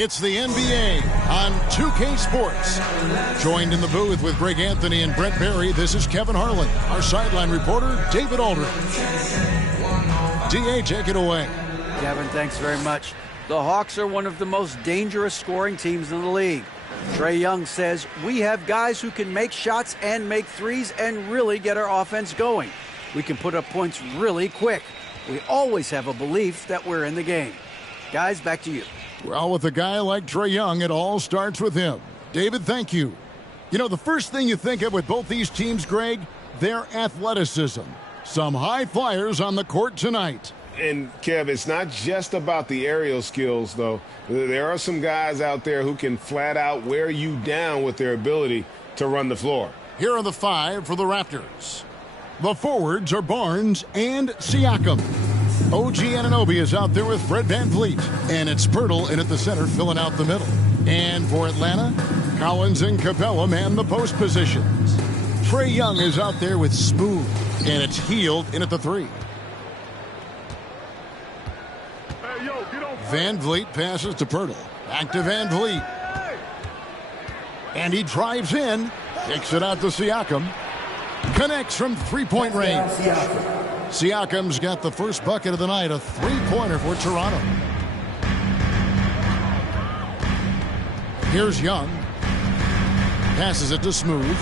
It's the NBA on 2K Sports. Joined in the booth with Greg Anthony and Brent Barry, this is Kevin Harlan. Our sideline reporter, David Aldridge. D.A., take it away. Kevin, thanks very much. The Hawks are one of the most dangerous scoring teams in the league. Trae Young says, we have guys who can make shots and make threes and really get our offense going. We can put up points really quick. We always have a belief that we're in the game. Guys, back to you. Well, with a guy like Trae Young, it all starts with him. David, thank you. You know, the first thing you think of with both these teams, Greg, their athleticism. Some high flyers on the court tonight. And, Kev, it's not just about the aerial skills, though. There are some guys out there who can flat out wear you down with their ability to run the floor. Here are the five for the Raptors. The forwards are Barnes and Siakam. OG Anunoby is out there with Fred VanVleet. And it's Pirtle in at the center, filling out the middle. And for Atlanta, Collins and Capella man the post positions. Trae Young is out there with Smooth. And it's Hield in at the three. VanVleet passes to Pirtle. Back to VanVleet. And he drives in. Kicks it out to Siakam. Connects from three-point range. Siakam's got the first bucket of the night, a three-pointer for Toronto. Here's Young. Passes it to Smooth.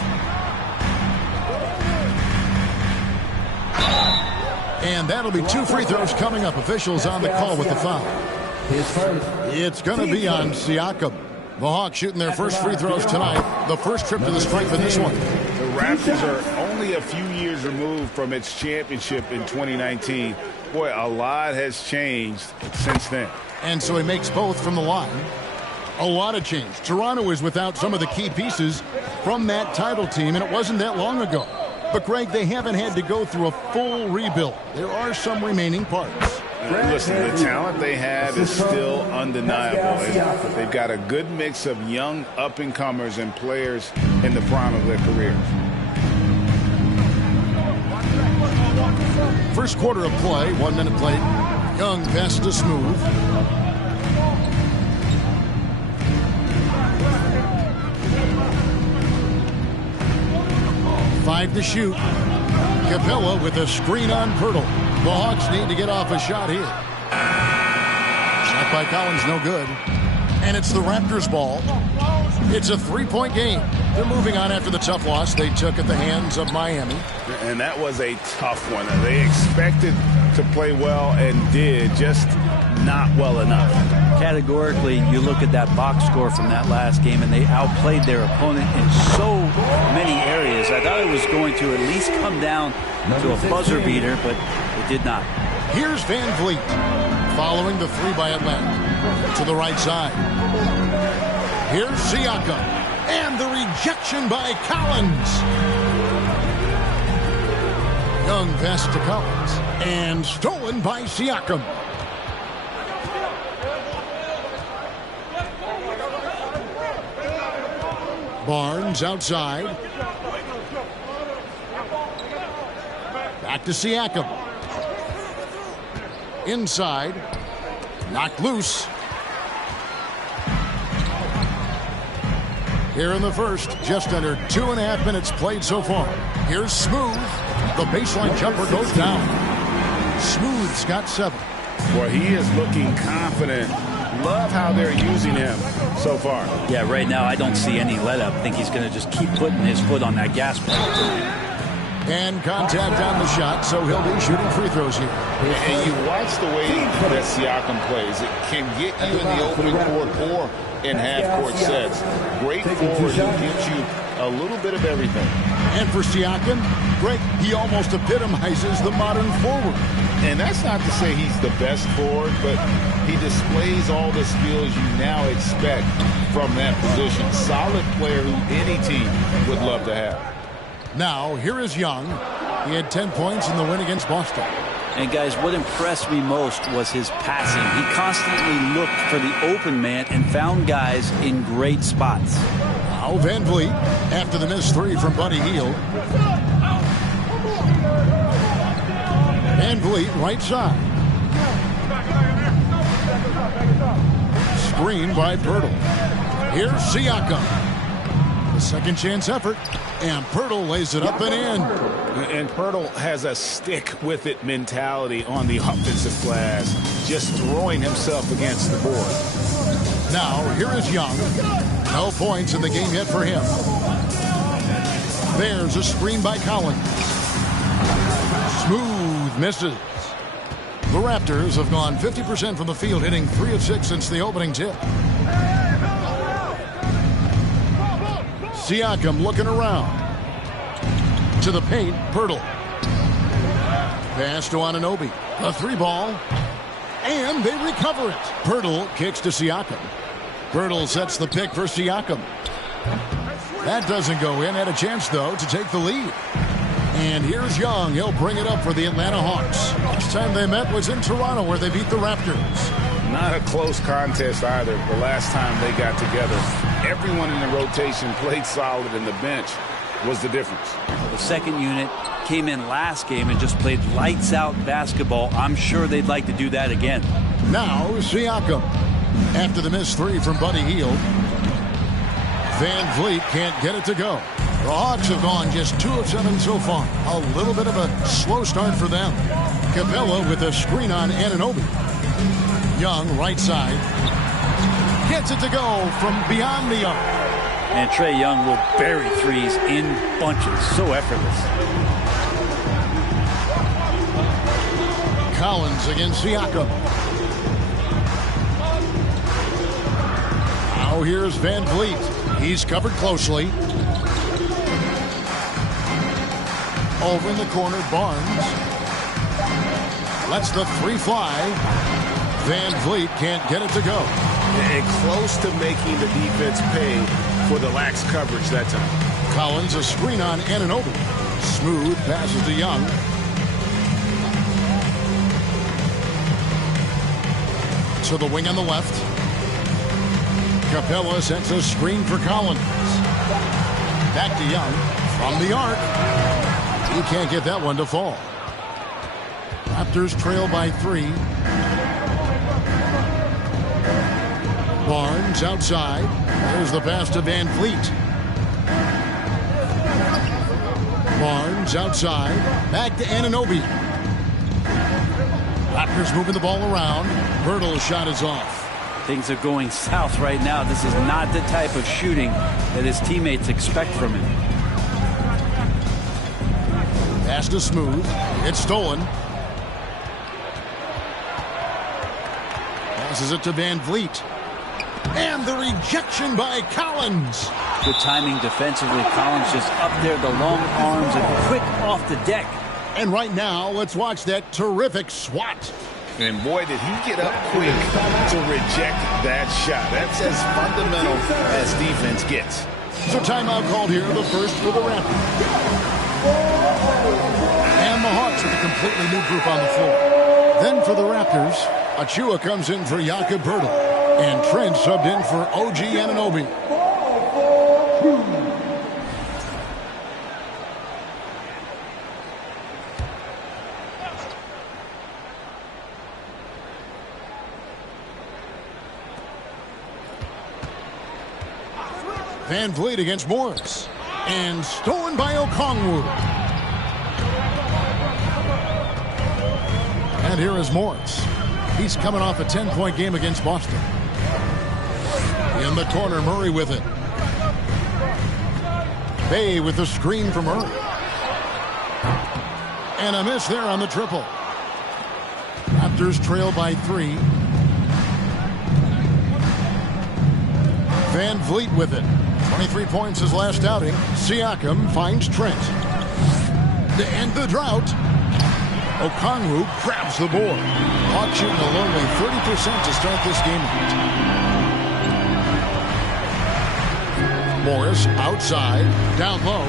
And that'll be two free throws coming up. Officials on the call with the foul. It's going to be on Siakam. The Hawks shooting their first free throws tonight. The first trip to the stripe in this one. The Raptors are only a few years removed from its championship in 2019. Boy, a lot has changed since then. And so he makes both from the line. A lot of change. Toronto is without some of the key pieces from that title team, and it wasn't that long ago. But, Greg, they haven't had to go through a full rebuild. There are some remaining parts. Listen, the talent they have is still undeniable. They've got a good mix of young up-and-comers and players in the prime of their careers. First quarter of play, 1 minute played. Young passes to Smooth. Five to shoot. Capella with a screen on Pirtle. The Hawks need to get off a shot here. Shot by Collins, no good. And it's the Raptors' ball. It's a three-point game. They're moving on after the tough loss they took at the hands of Miami. And that was a tough one. They expected to play well and did, just not well enough. Categorically, you look at that box score from that last game, and they outplayed their opponent in so many areas. I thought it was going to at least come down to a buzzer beater, but it did not. Here's VanVleet following the three by Atlanta to the right side. Here's Siakam, and the rejection by Collins. Young pass to Collins, and stolen by Siakam. Barnes outside. Back to Siakam. Inside. Knocked loose. Here in the first, just under 2.5 minutes played so far. Here's Smooth. The baseline jumper goes down. Smooth's got 7. Boy, he is looking confident. Love how they're using him so far. Yeah, right now I don't see any let-up. I think he's going to just keep putting his foot on that gas pedal. And contact on the shot, so he'll be shooting free throws here. And you watch the way that Siakam plays. It can get you in the open court or in half-court sets. Great forward who gives you a little bit of everything. And for Siakam, Greg, he almost epitomizes the modern forward. And that's not to say he's the best forward, but he displays all the skills you now expect from that position. Solid player who any team would love to have. Now, here is Young. He had 10 points in the win against Boston. And, guys, what impressed me most was his passing. He constantly looked for the open man and found guys in great spots. Now VanVleet after the missed three from Buddy Hield. VanVleet right side. Screen screen by Pirtle. Here's Siakam. The second chance effort. And Pirtle lays it up and in. And Pirtle has a stick-with-it mentality on the offensive glass, just throwing himself against the board. Now, here is Young. No points in the game yet for him. There's a screen by Collins. Smooth misses. The Raptors have gone 50% from the field, hitting 3 of 6 since the opening tip. Siakam looking around. To the paint, Pirtle. Pass to Anunoby. A 3-ball. And they recover it. Pirtle kicks to Siakam. Pirtle sets the pick for Siakam. That doesn't go in. Had a chance, though, to take the lead. And here's Young. He'll bring it up for the Atlanta Hawks. Next time they met was in Toronto, where they beat the Raptors. Not a close contest either. The last time they got together, everyone in the rotation played solid, and the bench was the difference. The second unit came in last game and just played lights-out basketball. I'm sure they'd like to do that again. Now Siakam. After the missed 3 from Buddy Hield, Van Vliet can't get it to go. The Hawks have gone just 2 of 7 so far. A little bit of a slow start for them. Capella with a screen on Anunoby. Young, right side. Gets it to go from beyond the arc. And Trae Young will bury threes in bunches. So effortless. Collins against Siakam. Now here's Van Vliet. He's covered closely. Over in the corner, Barnes. Lets the 3 fly. Van Vliet can't get it to go. And close to making the defense pay for the lax coverage that time. Collins, a screen on Anunoby. Smooth passes to Young. To the wing on the left. Capella sets a screen for Collins. Back to Young. From the arc. He can't get that one to fall. Raptors trail by 3. Barnes outside. There's the pass to Van Vliet. Barnes outside. Back to Anunoby. Raptors moving the ball around. Pirtle's shot is off. Things are going south right now. This is not the type of shooting that his teammates expect from him. Pass to Smooth. It's stolen. Passes it to Van Vliet. And the rejection by Collins. Good timing defensively. Collins just up there, the long arms, and quick off the deck. And right now, let's watch that terrific swat. And boy, did he get up quick to reject that shot. That's as fundamental as defense gets. So timeout called here, the first for the Raptors. And the Hawks with a completely new group on the floor. Then for the Raptors, Achua comes in for Jakob Pirtle. And Trent subbed in for OG Anunoby. Van Vliet against Morris. And stolen by Okongwu. And here is Morris. He's coming off a 10-point game against Boston. In the corner, Murray with it. Bay with the screen from Murray. And a miss there on the triple. Raptors trail by 3. Van Vliet with it. 23 points his last outing. Siakam finds Trent. To end the drought, Okongwu grabs the board. Hawks shooting a lonely 30% to start this game out. Morris outside, down low.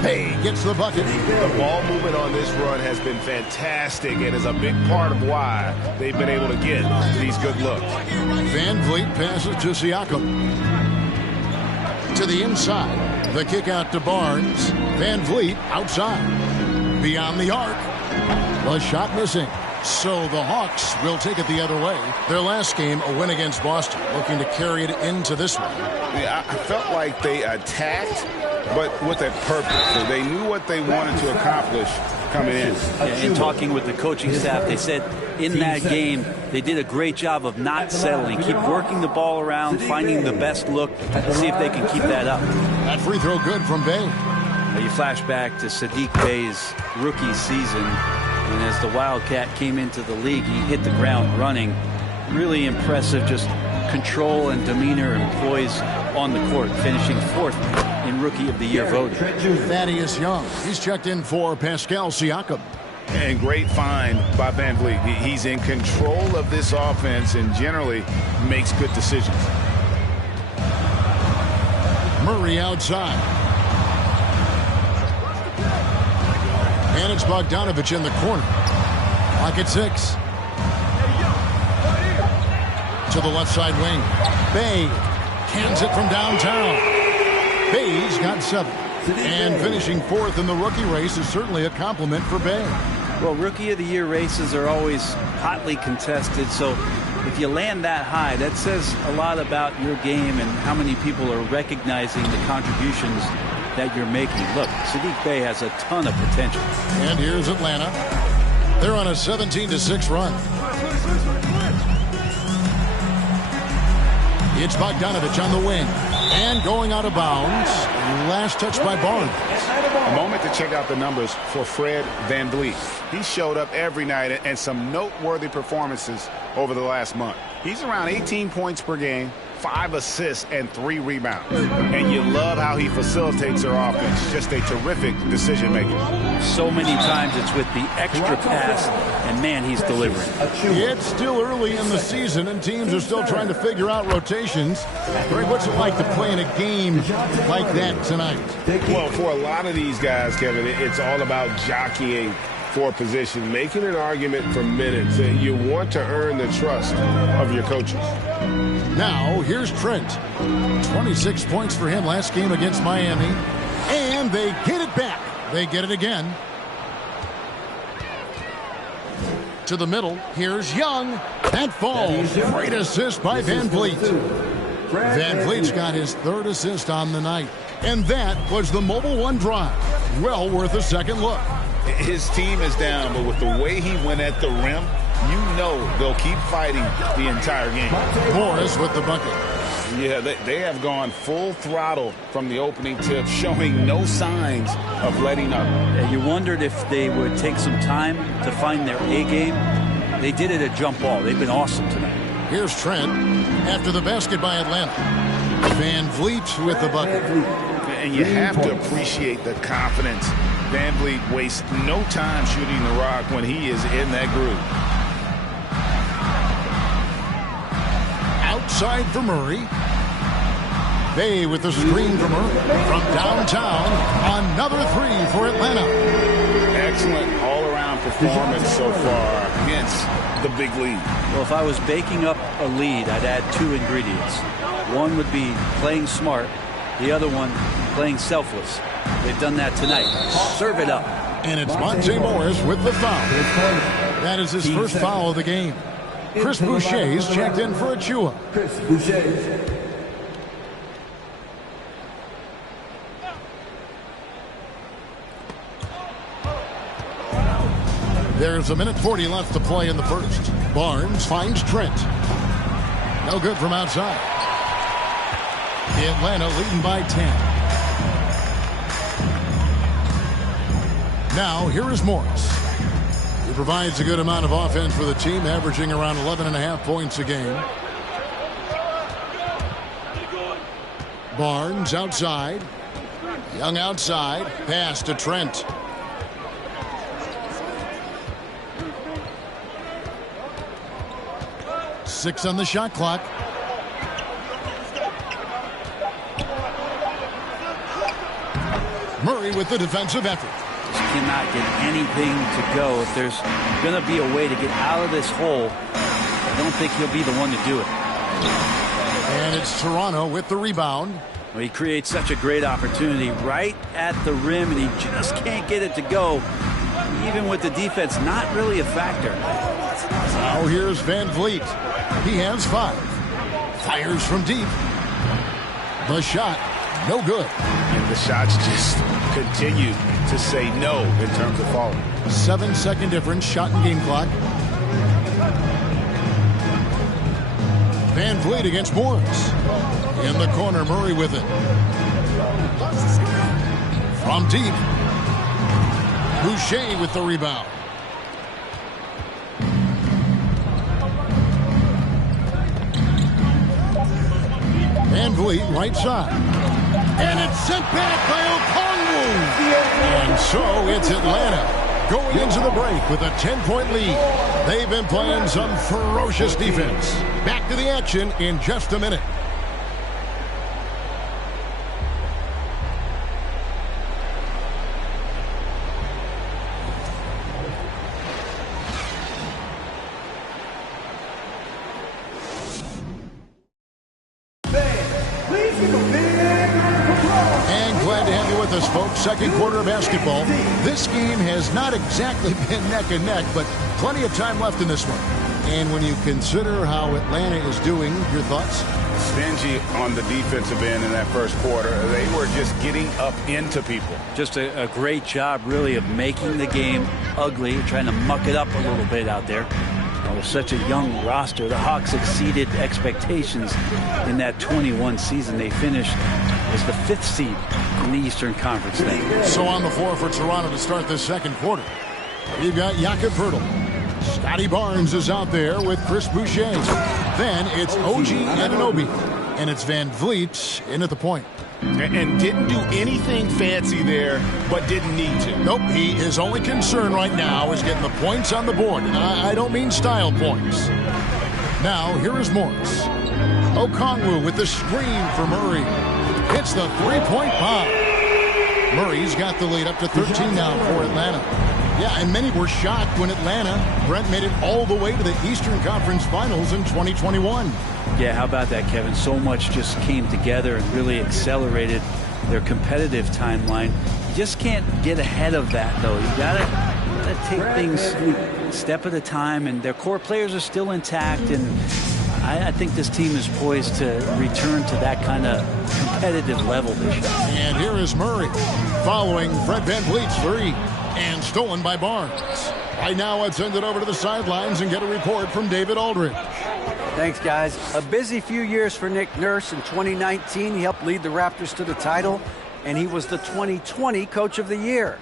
Pay gets the bucket. The ball movement on this run has been fantastic and is a big part of why they've been able to get these good looks. Van Vliet passes to Siakam. To the inside. The kick out to Barnes. Van Vliet outside. Beyond the arc. The shot missing. So the Hawks will take it the other way. Their last game, a win against Boston, looking to carry it into this one. Yeah, I felt like they attacked, but with a purpose. So they knew what they wanted to accomplish coming in. In talking with the coaching staff, they said in that game they did a great job of not settling. Keep working the ball around, finding the best look, to see if they can keep that up. That free throw good from Bey. Now you flash back to Saddiq Bey's rookie season, and as the Wildcat came into the league, he hit the ground running. Really impressive, just control and demeanor and poise on the court, finishing 4th in Rookie of the Year voting. Thaddeus Young, he's checked in for Pascal Siakam. And great find by Van Vliet. He's in control of this offense and generally makes good decisions. Murray outside. And it's Bogdanovich in the corner. Clock at 6. To the left side wing. Bey cans it from downtown. Bey's got 7. And finishing 4th in the rookie race is certainly a compliment for Bey. Well, Rookie of the Year races are always hotly contested, so if you land that high, that says a lot about your game and how many people are recognizing the contributions that you're making. Look, Saddiq Bey has a ton of potential. And here's Atlanta. They're on a 17-6 run. It's Bogdanovich on the wing. And going out of bounds. Last touch by Barnes. A moment to check out the numbers for Fred Van Vliet. He showed up every night and some noteworthy performances over the last month. He's around 18 points per game, 5 assists, and 3 rebounds. And you love how he facilitates their offense. Just a terrific decision maker. So many times it's with the extra pass, and man, he's delivering. It's still early in the season, and teams are still trying to figure out rotations. Greg, what's it like to play in a game like that tonight? Well, for a lot of these guys, Kevin, it's all about jockeying for position, making an argument for minutes. You want to earn the trust of your coaches. Now, here's Trent. 26 points for him last game against Miami. And they get it back. They get it again. To the middle. Here's Young. That falls. Great assist by Van Vliet. Van Vliet's got his 3rd assist on the night. And that was the Mobile One drive. Well worth a second look. His team is down, but with the way he went at the rim, you know they'll keep fighting the entire game. Morris with the bucket. Yeah, they have gone full throttle from the opening tip, showing no signs of letting up. Yeah, you wondered if they would take some time to find their A game. They did it at jump ball. They've been awesome tonight. Here's Trent after the basket by Atlanta. Van Vliet with the bucket. And you have to appreciate the confidence. Van Vliet wastes no time shooting the rock when he is in that groove. Outside for Murray. Bey with the screen from Murray. From downtown, another 3 for Atlanta. Excellent all-around performance so far against the big lead. Well, if I was baking up a lead, I'd add 2 ingredients. One would be playing smart. The other one, playing selfless. They've done that tonight. Serve it up. And it's Monte Morris with the foul. That is his first foul of the game. Chris Boucher's checked in for Achua. Chris Boucher. There's a minute 40 left to play in the first. Barnes finds Trent. No good from outside. Atlanta leading by 10. Now, here is Morris. He provides a good amount of offense for the team, averaging around 11.5 points a game. Barnes outside. Young outside. Pass to Trent. Six on the shot clock. Murray with the defensive effort. Just cannot get anything to go. If there's going to be a way to get out of this hole, I don't think he'll be the one to do it. And it's Toronto with the rebound. Well, he creates such a great opportunity right at the rim, and he just can't get it to go. Even with the defense not really a factor. Now here's Van Vliet. He has 5. Fires from deep. The shot, no good. And the shots just continue to say no in terms of falling. 7-second difference, shot and game clock. Van Vliet against Morris. In the corner, Murray with it. From deep. Boucher with the rebound. Van Vliet, right side. And it's sent back by Okongwu. And so it's Atlanta going into the break with a 10-point lead. They've been playing some ferocious defense. Back to the action in just a minute. Folks, second quarter of basketball. This game has not exactly been neck and neck, but plenty of time left in this one. And when you consider how Atlanta is doing, your thoughts? Stingy on the defensive end in that first quarter. They were just getting up into people. Just a great job, really, of making the game ugly, trying to muck it up a little bit out there. With such a young roster, the Hawks exceeded expectations in that 21 season. They finished as the 5th seed in the Eastern Conference then. So on the floor for Toronto to start this second quarter, you've got Jakob Poeltl. Scotty Barnes is out there with Chris Boucher. Then it's OG Anunoby. And it's Van Vliet in at the point. And didn't do anything fancy there, but didn't need to. Nope, his only concern right now is getting the points on the board. And I don't mean style points. Now, here is Morris. Okongwu with the screen for Murray. Hits the three-point bomb. Murray's got the lead up to 13 now for Atlanta. Yeah, and many were shocked when Brent made it all the way to the Eastern Conference Finals in 2021. Yeah, how about that, Kevin? So much just came together and really accelerated their competitive timeline. You just can't get ahead of that, though. You gotta take things step at a time, and their core players are still intact, and I think this team is poised to return to that kind of competitive level this year. And here is Murray following Fred VanVleet's 3 and stolen by Barnes. Right now, let's send it over to the sidelines and get a report from David Aldridge. Thanks, guys. A busy few years for Nick Nurse. In 2019, he helped lead the Raptors to the title, and he was the 2020 Coach of the Year.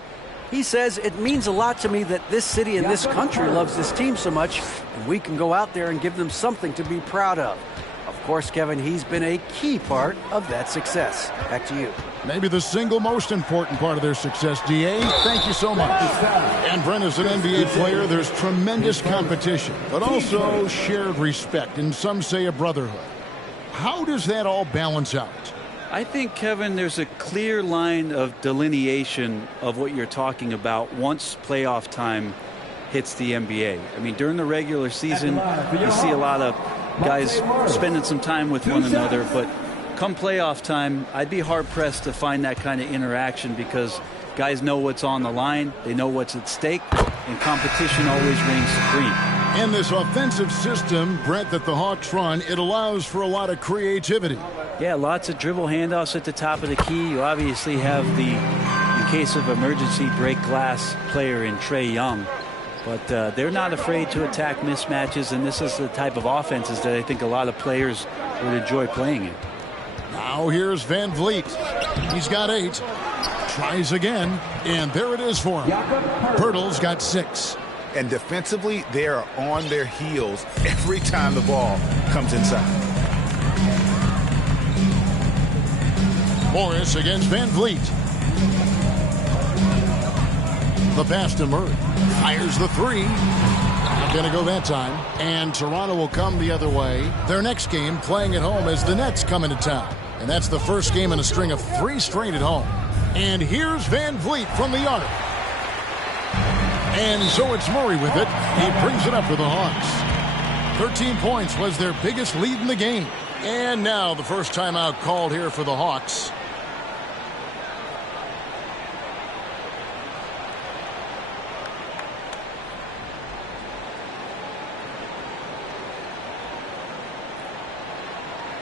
He says, it means a lot to me that this city and this country loves this team so much, and we can go out there and give them something to be proud of. Of course, Kevin, he's been a key part of that success. Back to you. Maybe the single most important part of their success, D.A. Thank you so much. And Brent, as an NBA player, there's tremendous competition, but also shared respect, and some say a brotherhood. How does that all balance out? I think, Kevin, there's a clear line of delineation of what you're talking about once playoff time hits the NBA. I mean, during the regular season, you see a lot of guys spending some time with one another, but come playoff time, I'd be hard-pressed to find that kind of interaction because guys know what's on the line, they know what's at stake, and competition always reigns supreme. And this offensive system, Brent, that the Hawks run, it allows for a lot of creativity. Yeah, lots of dribble handoffs at the top of the key. You obviously have the, in case of emergency, break glass player in Trae Young. But they're not afraid to attack mismatches, and this is the type of offenses that I think a lot of players would enjoy playing in. Now here's Van Vliet. He's got 8. Tries again, and there it is for him. Poeltl's got 6. And defensively, they are on their heels every time the ball comes inside. Morris against Van Vliet. The pass to Murray. Fires the 3. Not going to go that time. And Toronto will come the other way. Their next game playing at home as the Nets come into town. And that's the first game in a string of 3 straight at home. And here's Van Vliet from the arc. And so it's Murray with it. He brings it up for the Hawks. 13 points was their biggest lead in the game. And now the first timeout called here for the Hawks.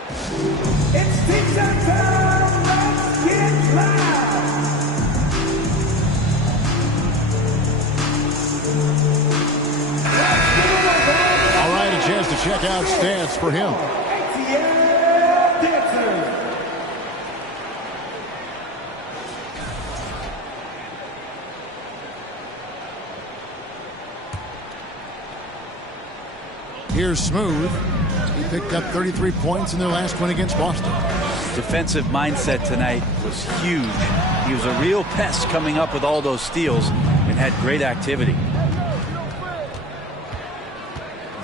It's T-shirt time. Let's get loud. All right, a chance to check out stats for him. Here's Smooth. He picked up 33 points in their last win against Boston. Defensive mindset tonight was huge. He was a real pest coming up with all those steals and had great activity.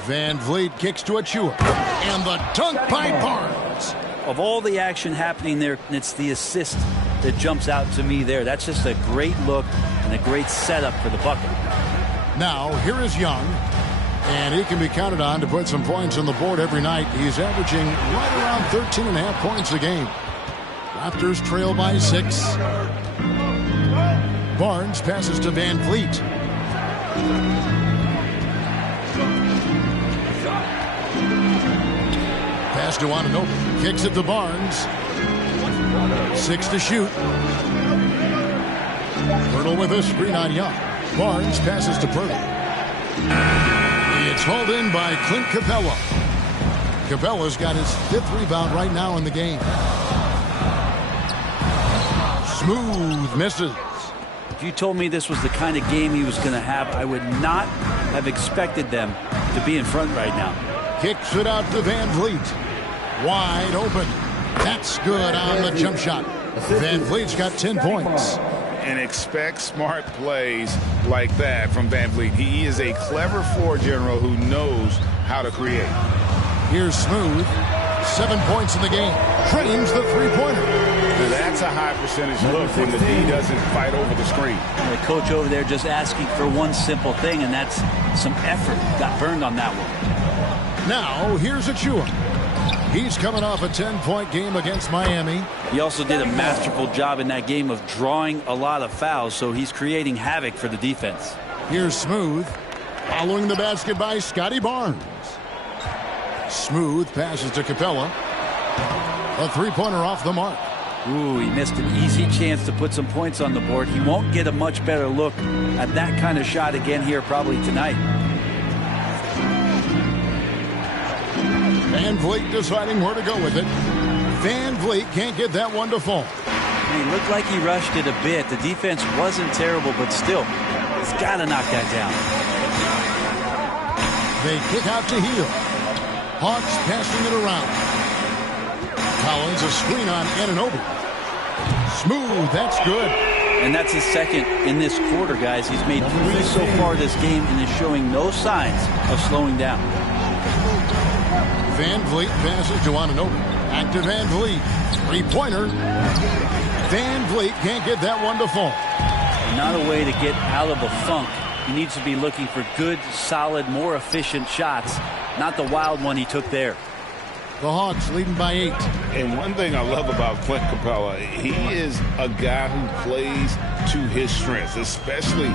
Van Vliet kicks to Achua. And the dunk by Barnes. Of all the action happening there, it's the assist that jumps out to me there. That's just a great look and a great setup for the bucket. Now, here is Young. And he can be counted on to put some points on the board every night. He's averaging right around 13.5 points a game. Raptors trail by 6. Barnes passes to Van Vliet. Pass to Anunoby. Kicks it to Barnes. 6 to shoot. Pirtle with a screen on Young. Barnes passes to Pirtle. It's hauled in by Clint Capella. Capella's got his 5th rebound right now in the game. Smooth misses. If you told me this was the kind of game he was going to have, I would not have expected them to be in front right now. Kicks it out to Van Vliet. Wide open. That's good on the jump shot. Van Vliet's got 10 points. And expect smart plays like that from Van Vliet. He is a clever floor general who knows how to create. Here's Smooth. 7 points in the game. Trains the three-pointer. That's a high percentage look when the D doesn't fight over the screen. The coach over there just asking for one simple thing, and that's some effort. Got burned on that one. Now, here's Achua. He's coming off a 10-point game against Miami. He also did a masterful job in that game of drawing a lot of fouls, so he's creating havoc for the defense. Here's Smooth. Following the basket by Scotty Barnes. Smooth passes to Capella. A three-pointer off the mark. Ooh, he missed an easy chance to put some points on the board. He won't get a much better look at that kind of shot again here probably tonight. Van Vliet deciding where to go with it. Van Vliet can't get that one to fall. He looked like he rushed it a bit. The defense wasn't terrible, but still, he's got to knock that down. They kick out to Hill. Hawks passing it around. Collins a screen on Anunoby. Smooth, that's good. And that's his second in this quarter, guys. He's made 3 so far this game and is showing no signs of slowing down. Van Vliet passes to Anunoby. Back to Van Vliet. Three-pointer. Van Vliet can't get that one to fall. Not a way to get out of a funk. He needs to be looking for good, solid, more efficient shots. Not the wild one he took there. The Hawks leading by 8. And one thing I love about Clint Capella, he is a guy who plays to his strengths, especially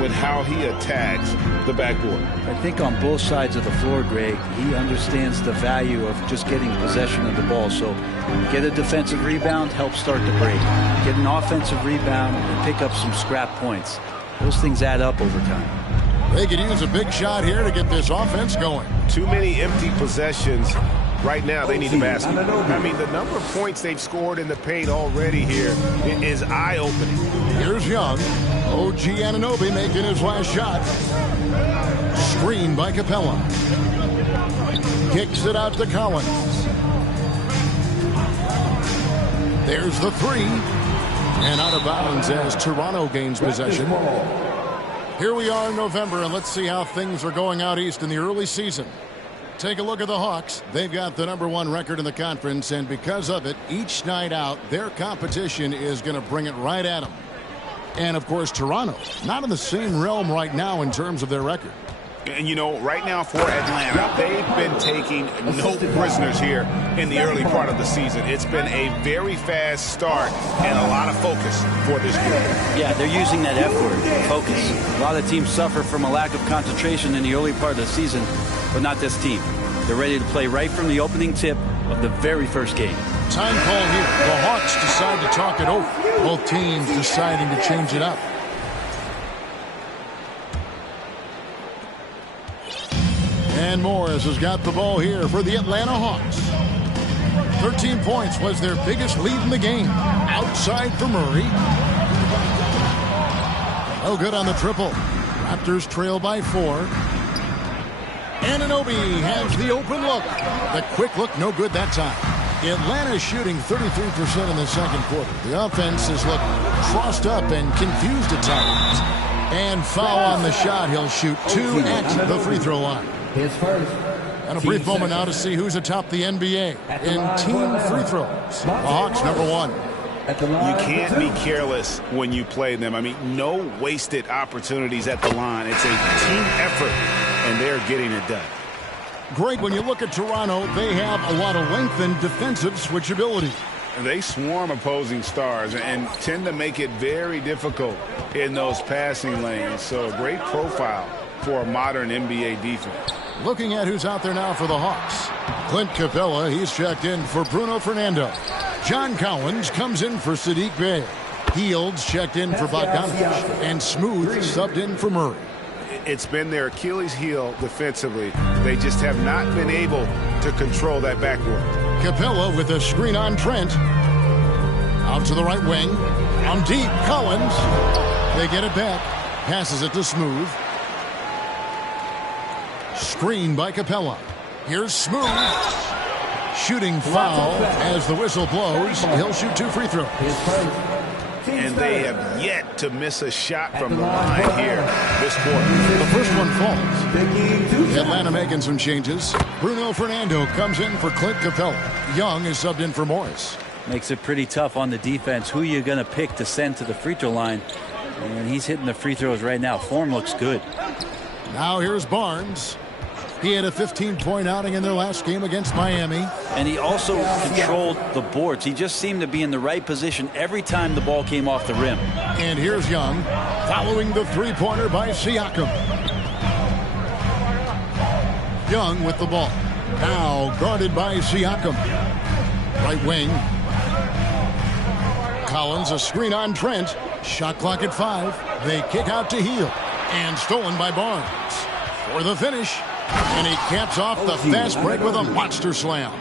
with how he attacks the backboard. I think on both sides of the floor, Greg, he understands the value of just getting possession of the ball. So get a defensive rebound, help start the break. Get an offensive rebound and pick up some scrap points. Those things add up over time. They could use a big shot here to get this offense going. Too many empty possessions. Right now, they need the basket. I mean, the number of points they've scored in the paint already here is eye-opening. Here's Young. OG Anunoby making his last shot. Screen by Capella. Kicks it out to Collins. There's the three. And out of bounds as Toronto gains possession. Here we are in November, and let's see how things are going out east in the early season. Take a look at the Hawks. They've got the #1 record in the conference, and because of it, each night out, their competition is going to bring it right at them. And, of course, Toronto, not in the same realm right now in terms of their record. And, you know, right now for Atlanta, they've been taking no prisoners here in the early part of the season. It's been a very fast start and a lot of focus for this group. Yeah, they're using that F word, focus. A lot of teams suffer from a lack of concentration in the early part of the season, but not this team. They're ready to play right from the opening tip of the very first game. Time call here. The Hawks decide to talk it over. Both teams deciding to change it up. And Morris has got the ball here for the Atlanta Hawks. 13 points was their biggest lead in the game. Outside for Murray. No good on the triple. Raptors trail by 4. Anunoby has the open look. The quick look, no good that time. Atlanta shooting 33% in the second quarter. The offense has looked crossed up and confused at times. And foul on the shot. He'll shoot 2 at the free throw line. His first. And a brief moment now to see who's atop the NBA in team free throws. The Hawks, number 1. You can't be careless when you play them. I mean, no wasted opportunities at the line. It's a team effort, and they're getting it done. Great. When you look at Toronto, they have a lot of length and defensive switchability. They swarm opposing stars and tend to make it very difficult in those passing lanes. So a great profile for a modern NBA defense. Looking at who's out there now for the Hawks. Clint Capella, he's checked in for Bruno Fernando. John Collins comes in for Sadiq Bey. Fields checked in for Bogdanovich. And Smooth subbed in for Murray. It's been their Achilles heel defensively. They just have not been able to control that backcourt. Capella with a screen on Trent. Out to the right wing. On deep, Collins. They get it back. Passes it to Smooth. Screen by Capella. Here's Smooth. Shooting foul as the whistle blows. He'll shoot 2 free throws. And they have yet to miss a shot from the line here this quarter. The first one falls. Atlanta making some changes. Bruno Fernando comes in for Clint Capella. Young is subbed in for Morris. Makes it pretty tough on the defense. Who you're going to pick to send to the free throw line. And he's hitting the free throws right now. Form looks good. Now here's Barnes. He had a 15-point outing in their last game against Miami. And he also controlled the boards. He just seemed to be in the right position every time the ball came off the rim. And here's Young, following the three-pointer by Siakam. Young with the ball. Now guarded by Siakam. Right wing. Collins, a screen on Trent. Shot clock at 5. They kick out to Hield. And stolen by Barnes. For the finish. And he caps off the fast break with a monster slam.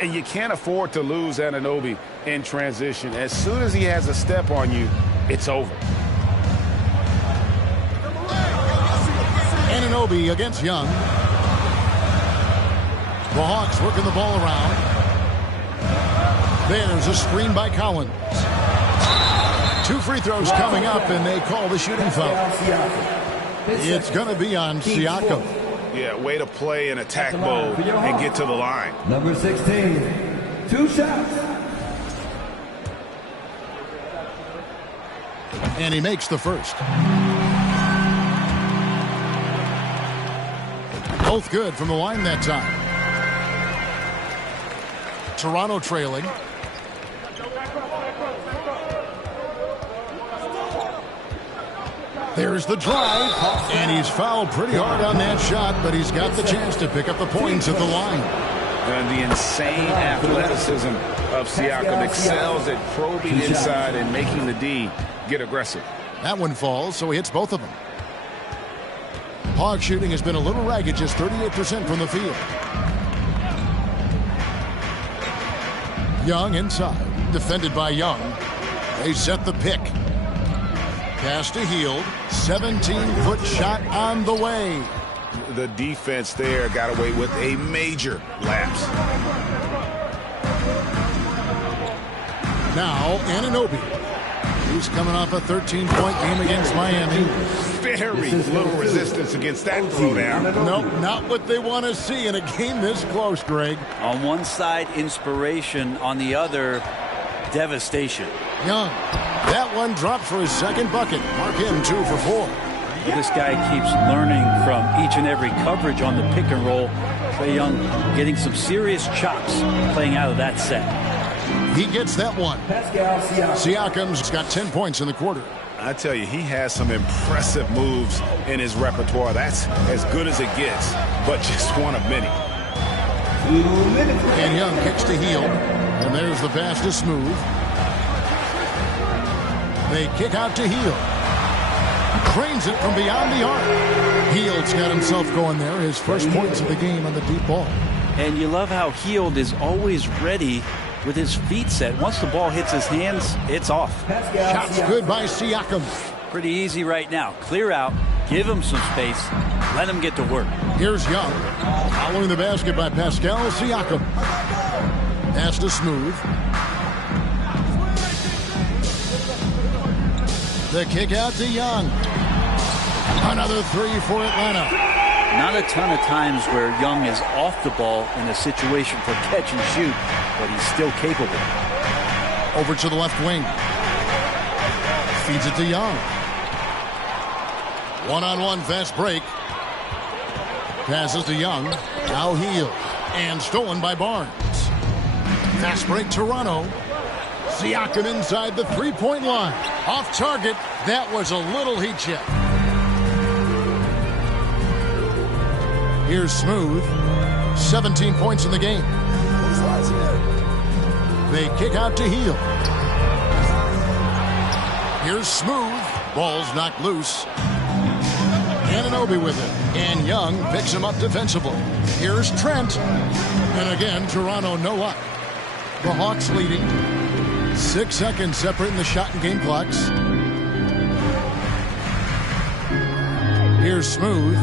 And you can't afford to lose Anunoby in transition. As soon as he has a step on you, it's over. Anunoby against Young. The Hawks working the ball around. There's a screen by Collins. 2 free throws coming up, and they call the shooting foul. It's going to be on Siakam. Yeah, way to play in attack mode and get to the line. Number 16, 2 shots. And he makes the first. Both good from the line that time. Toronto trailing. There's the drive, and he's fouled pretty hard on that shot, but he's got the chance to pick up the points at the line. And the insane athleticism of Siakam excels at probing inside and making the D get aggressive. That one falls, so he hits both of them. Hawk shooting has been a little ragged, just 38% from the field. Young inside, defended by Young. They set the pick. Pass to Hield. 17-foot shot on the way. The defense there got away with a major lapse. Now Anunoby. He's coming off a 13-point game against Miami. Very little resistance against that throwdown. Nope, not what they want to see in a game this close, Greg. On one side, inspiration. On the other, devastation. Young. That one dropped for his second bucket. Mark him 2 for 4. Well, this guy keeps learning from each and every coverage on the pick and roll. Trae Young getting some serious chops playing out of that set. He gets that one. Siakam's got 10 points in the quarter. I tell you, he has some impressive moves in his repertoire. That's as good as it gets, but just one of many. 2 minutes. And Young kicks to Heel. And there's the pass to Smooth. They kick out to Heel. Cranes it from beyond the arc. Heald's got himself going there. His first points of the game on the deep ball. And you love how Heald is always ready with his feet set. Once the ball hits his hands, it's off. Shots good by Siakam. Pretty easy right now. Clear out, give him some space, let him get to work. Here's Young. Following the basket by Pascal Siakam. Pass to Smooth. The kick out to Young. Another three for Atlanta. Not a ton of times where Young is off the ball in a situation for catch and shoot, but he's still capable. Over to the left wing. Feeds it to Young. One-on-one fast break. Passes to Young. Now Heel. And stolen by Barnes. Fast break Toronto. Siakam inside the three-point line. Off target. That was a little heat check. Here's Smooth. 17 points in the game. They kick out to Heel. Here's Smooth. Ball's knocked loose. Anunoby with it. And Young picks him up defensively. Here's Trent. And again, Toronto no luck. The Hawks leading. 6 seconds separating the shot and game clocks. Here's Smooth.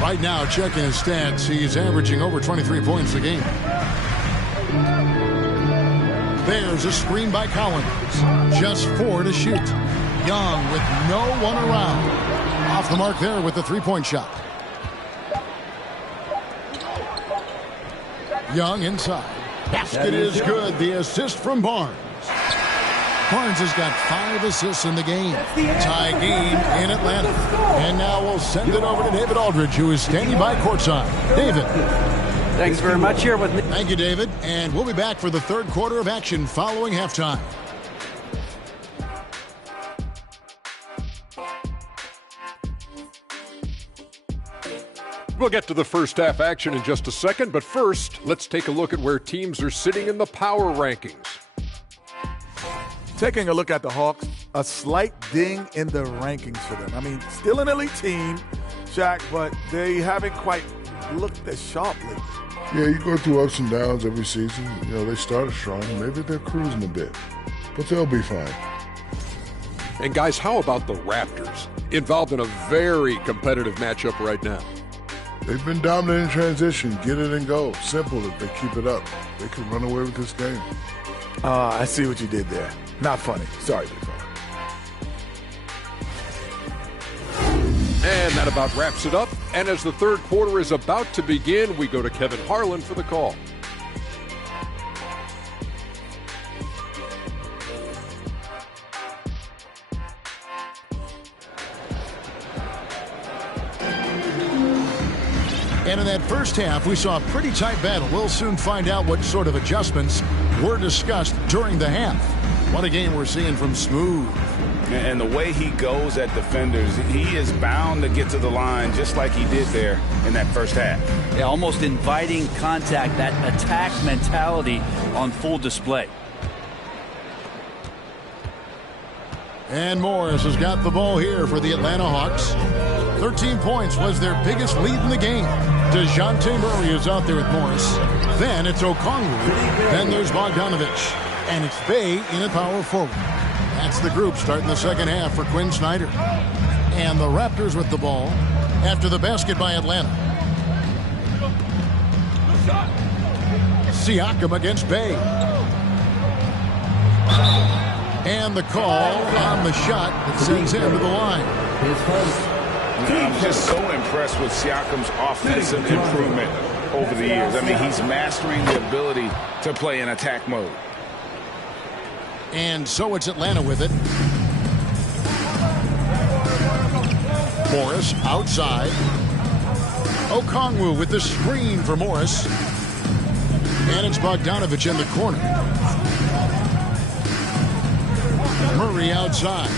Right now, checking his stats, he's averaging over 23 points a game. There's a screen by Collins. Just 4 to shoot. Young with no one around. Off the mark there with the three-point shot. Young inside. Basket is good. The assist from Barnes. Barnes has got 5 assists in the game. Tie game in Atlanta. And now we'll send it over to David Aldridge, who is standing by courtside. David. Thanks very much here with me. Thank you, David. And we'll be back for the third quarter of action following halftime. We'll get to the first half action in just a second, but first, let's take a look at where teams are sitting in the power rankings. Taking a look at the Hawks, a slight ding in the rankings for them. I mean, still an elite team, Shaq, but they haven't quite looked as sharp lately. Yeah, you go through ups and downs every season. You know, they started strong. Maybe they're cruising a bit, but they'll be fine. And guys, how about the Raptors? Involved in a very competitive matchup right now. They've been dominant in transition. Get it and go. Simple if they keep it up. They could run away with this game. I see what you did there. Not funny. Sorry, big fella. And that about wraps it up. And as the third quarter is about to begin, we go to Kevin Harlan for the call. And in that first half, we saw a pretty tight battle. We'll soon find out what sort of adjustments were discussed during the half. What a game we're seeing from Smooth. And the way he goes at defenders, he is bound to get to the line just like he did there in that first half. Yeah, almost inviting contact, that attack mentality on full display. And Morris has got the ball here for the Atlanta Hawks. 13 points was their biggest lead in the game. DeJounte Murray is out there with Morris. Then it's Okongwu. Then there's Bogdanovich. And it's Bey in at power forward. That's the group starting the second half for Quinn Snyder. And the Raptors with the ball after the basket by Atlanta. Siakam against Bey. And the call on the shot that sends him to the line. I'm just so impressed with Siakam's offensive improvement over the years. I mean, he's mastering the ability to play in attack mode. And so it's Atlanta with it. Morris outside. Okongwu with the screen for Morris. And it's Bogdanovich in the corner. Murray outside.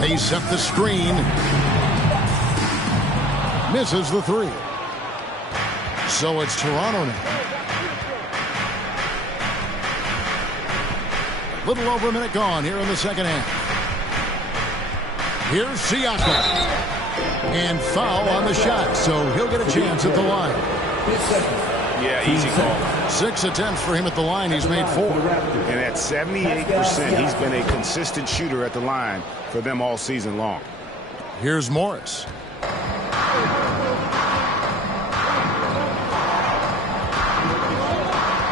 They set the screen. Misses the three. So it's Toronto now. A little over a minute gone here in the second half. Here's Siakam. And foul on the shot, so he'll get a chance at the line. Yeah, easy call. 6 attempts for him at the line. He's made 4. And at 78%, he's been a consistent shooter at the line for them all season long. Here's Morris.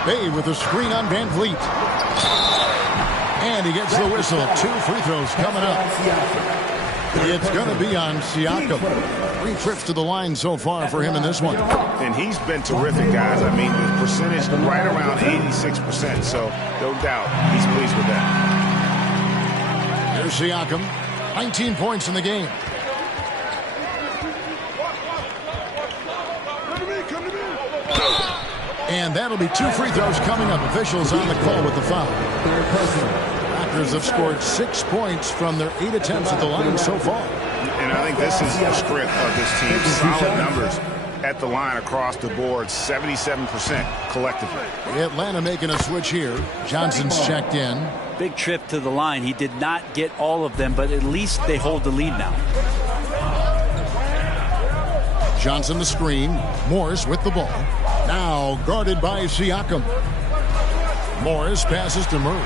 Bay with a screen on Van Vliet. And he gets the whistle. 2 free throws coming up. It's going to be on Siakam. 3 trips to the line so far for him in this one. And he's been terrific, guys. I mean, the percentage right around 86%. So no doubt he's pleased with that. Here's Siakam. 19 points in the game. And that'll be 2 free throws coming up. Officials on the call with the foul. Raptors have scored 6 points from their 8 attempts at the line so far. And I think this is the strength of this team. Solid numbers at the line across the board. 77% collectively. Atlanta making a switch here. Johnson's checked in. Big trip to the line. He did not get all of them, but at least they hold the lead now. Johnson the screen. Morris with the ball. Now guarded by Siakam. Morris passes to Murray.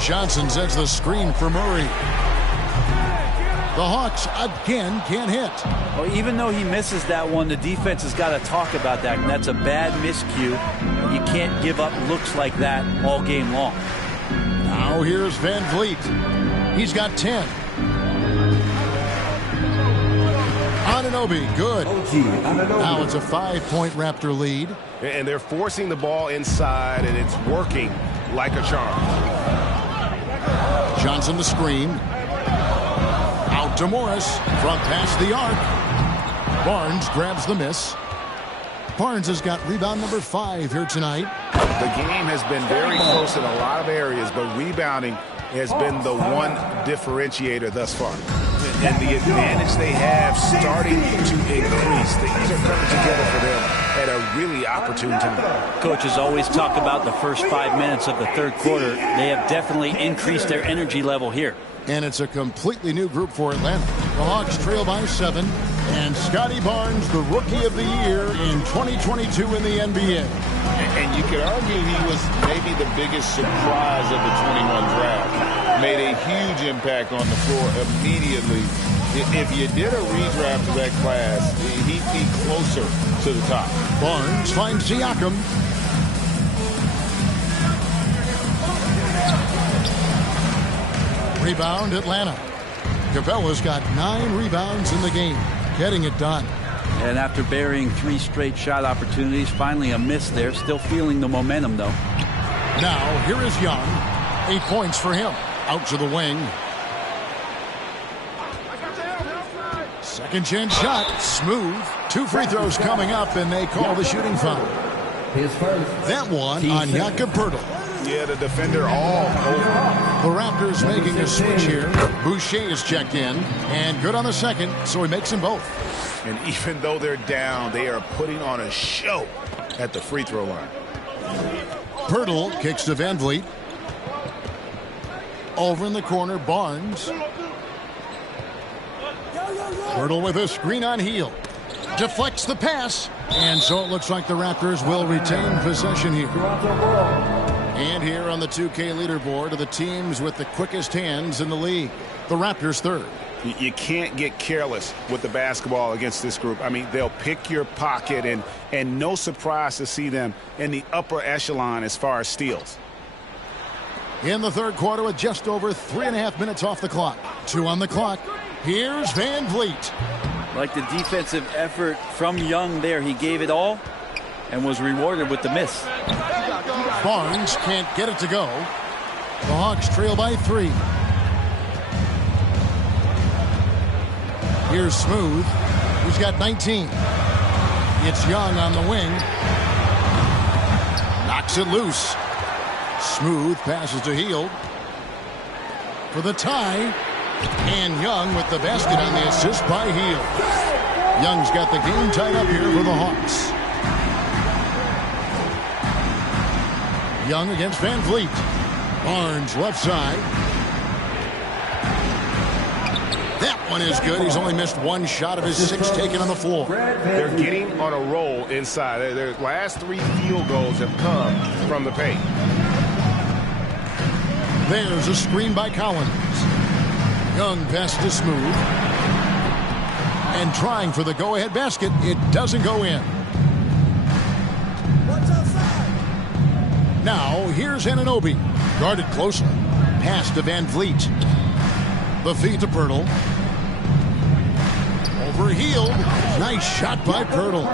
Johnson sets the screen for Murray. The Hawks again can't hit. Well, even though he misses that one, the defense has got to talk about that. And that's a bad miscue. You can't give up looks like that all game long. Now here's Van Vliet. He's got 10. Anunoby, good. Now it's a 5-point Raptor lead. And they're forcing the ball inside, and it's working like a charm. Johnson the screen. Out to Morris. Front past the arc. Barnes grabs the miss. Barnes has got rebound number 5 here tonight. The game has been very close in a lot of areas, but rebounding has been the one differentiator thus far. And the advantage they have starting to increase. Things are coming together for them at a really opportune time. Coaches always talk about the first 5 minutes of the third quarter. They have definitely increased their energy level here. And it's a completely new group for Atlanta. The Hawks trail by 7. And Scotty Barnes, the Rookie of the Year in 2022 in the NBA. And you could argue he was maybe the biggest surprise of the 21 draft. Made a huge impact on the floor immediately. If you did a redraft of that class, he'd be closer to the top. Barnes finds Siakam. Rebound Atlanta. Capella's got 9 rebounds in the game. Getting it done. And after burying 3 straight shot opportunities, finally a miss there. Still feeling the momentum, though. Now, here is Young. 8 points for him. Out to the wing. Second chance shot. Smooth. 2 free throws coming up, and they call the shooting foul. That one on Jakob Poeltl. Yeah, the defender all over. The Raptors making a switch here. Boucher is checked in. And good on the second, so he makes them both. And even though they're down, they are putting on a show at the free throw line. Poeltl kicks to Van Vliet. Over in the corner, Barnes. Poeltl with a screen on Hield. Deflects the pass. And so it looks like the Raptors will retain possession here. And here on the 2K leaderboard are the teams with the quickest hands in the league. The Raptors third. You can't get careless with the basketball against this group. I mean, they'll pick your pocket, and no surprise to see them in the upper echelon as far as steals. In the third quarter with just over 3.5 minutes off the clock. 2 on the clock. Here's Van Vliet. Like the defensive effort from Young there. He gave it all and was rewarded with the miss. Barnes can't get it to go. The Hawks trail by 3. Here's Smooth. He's got 19. It's Young on the wing. Knocks it loose. Smooth passes to Hield for the tie. And Young with the basket on the assist by Hield. Young's got the game tied up here for the Hawks. Young against Van Vliet. Barnes left side. That one is good. He's only missed one shot of his 6 taken on the floor. They're getting on a roll inside. Their last 3 field goals have come from the paint. There's a screen by Collins. Young pass to Smooth. And trying for the go-ahead basket. It doesn't go in. Now, here's Anunoby. Guarded closely. Pass to Van Vliet. The feed to Pirtle. Overhealed. Nice shot by Pirtle.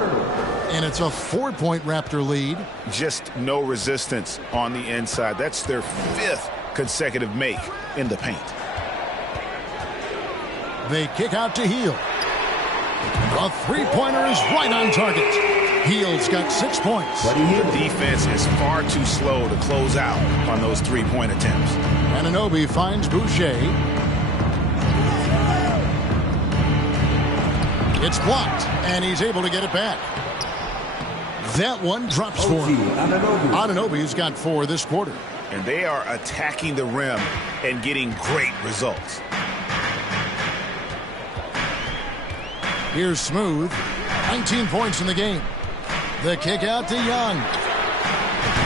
And it's a 4-point Raptor lead. Just no resistance on the inside. That's their 5th consecutive make in the paint. They kick out to Hield. A 3-pointer is right on target. Hield's got 6 points. The defense is far too slow to close out on those 3-point attempts. Anunoby finds Boucher. It's blocked, and he's able to get it back. That one drops for him. Anunoby's got 4 this quarter. And they are attacking the rim and getting great results. Here's Smooth. 19 points in the game. The kick out to Young.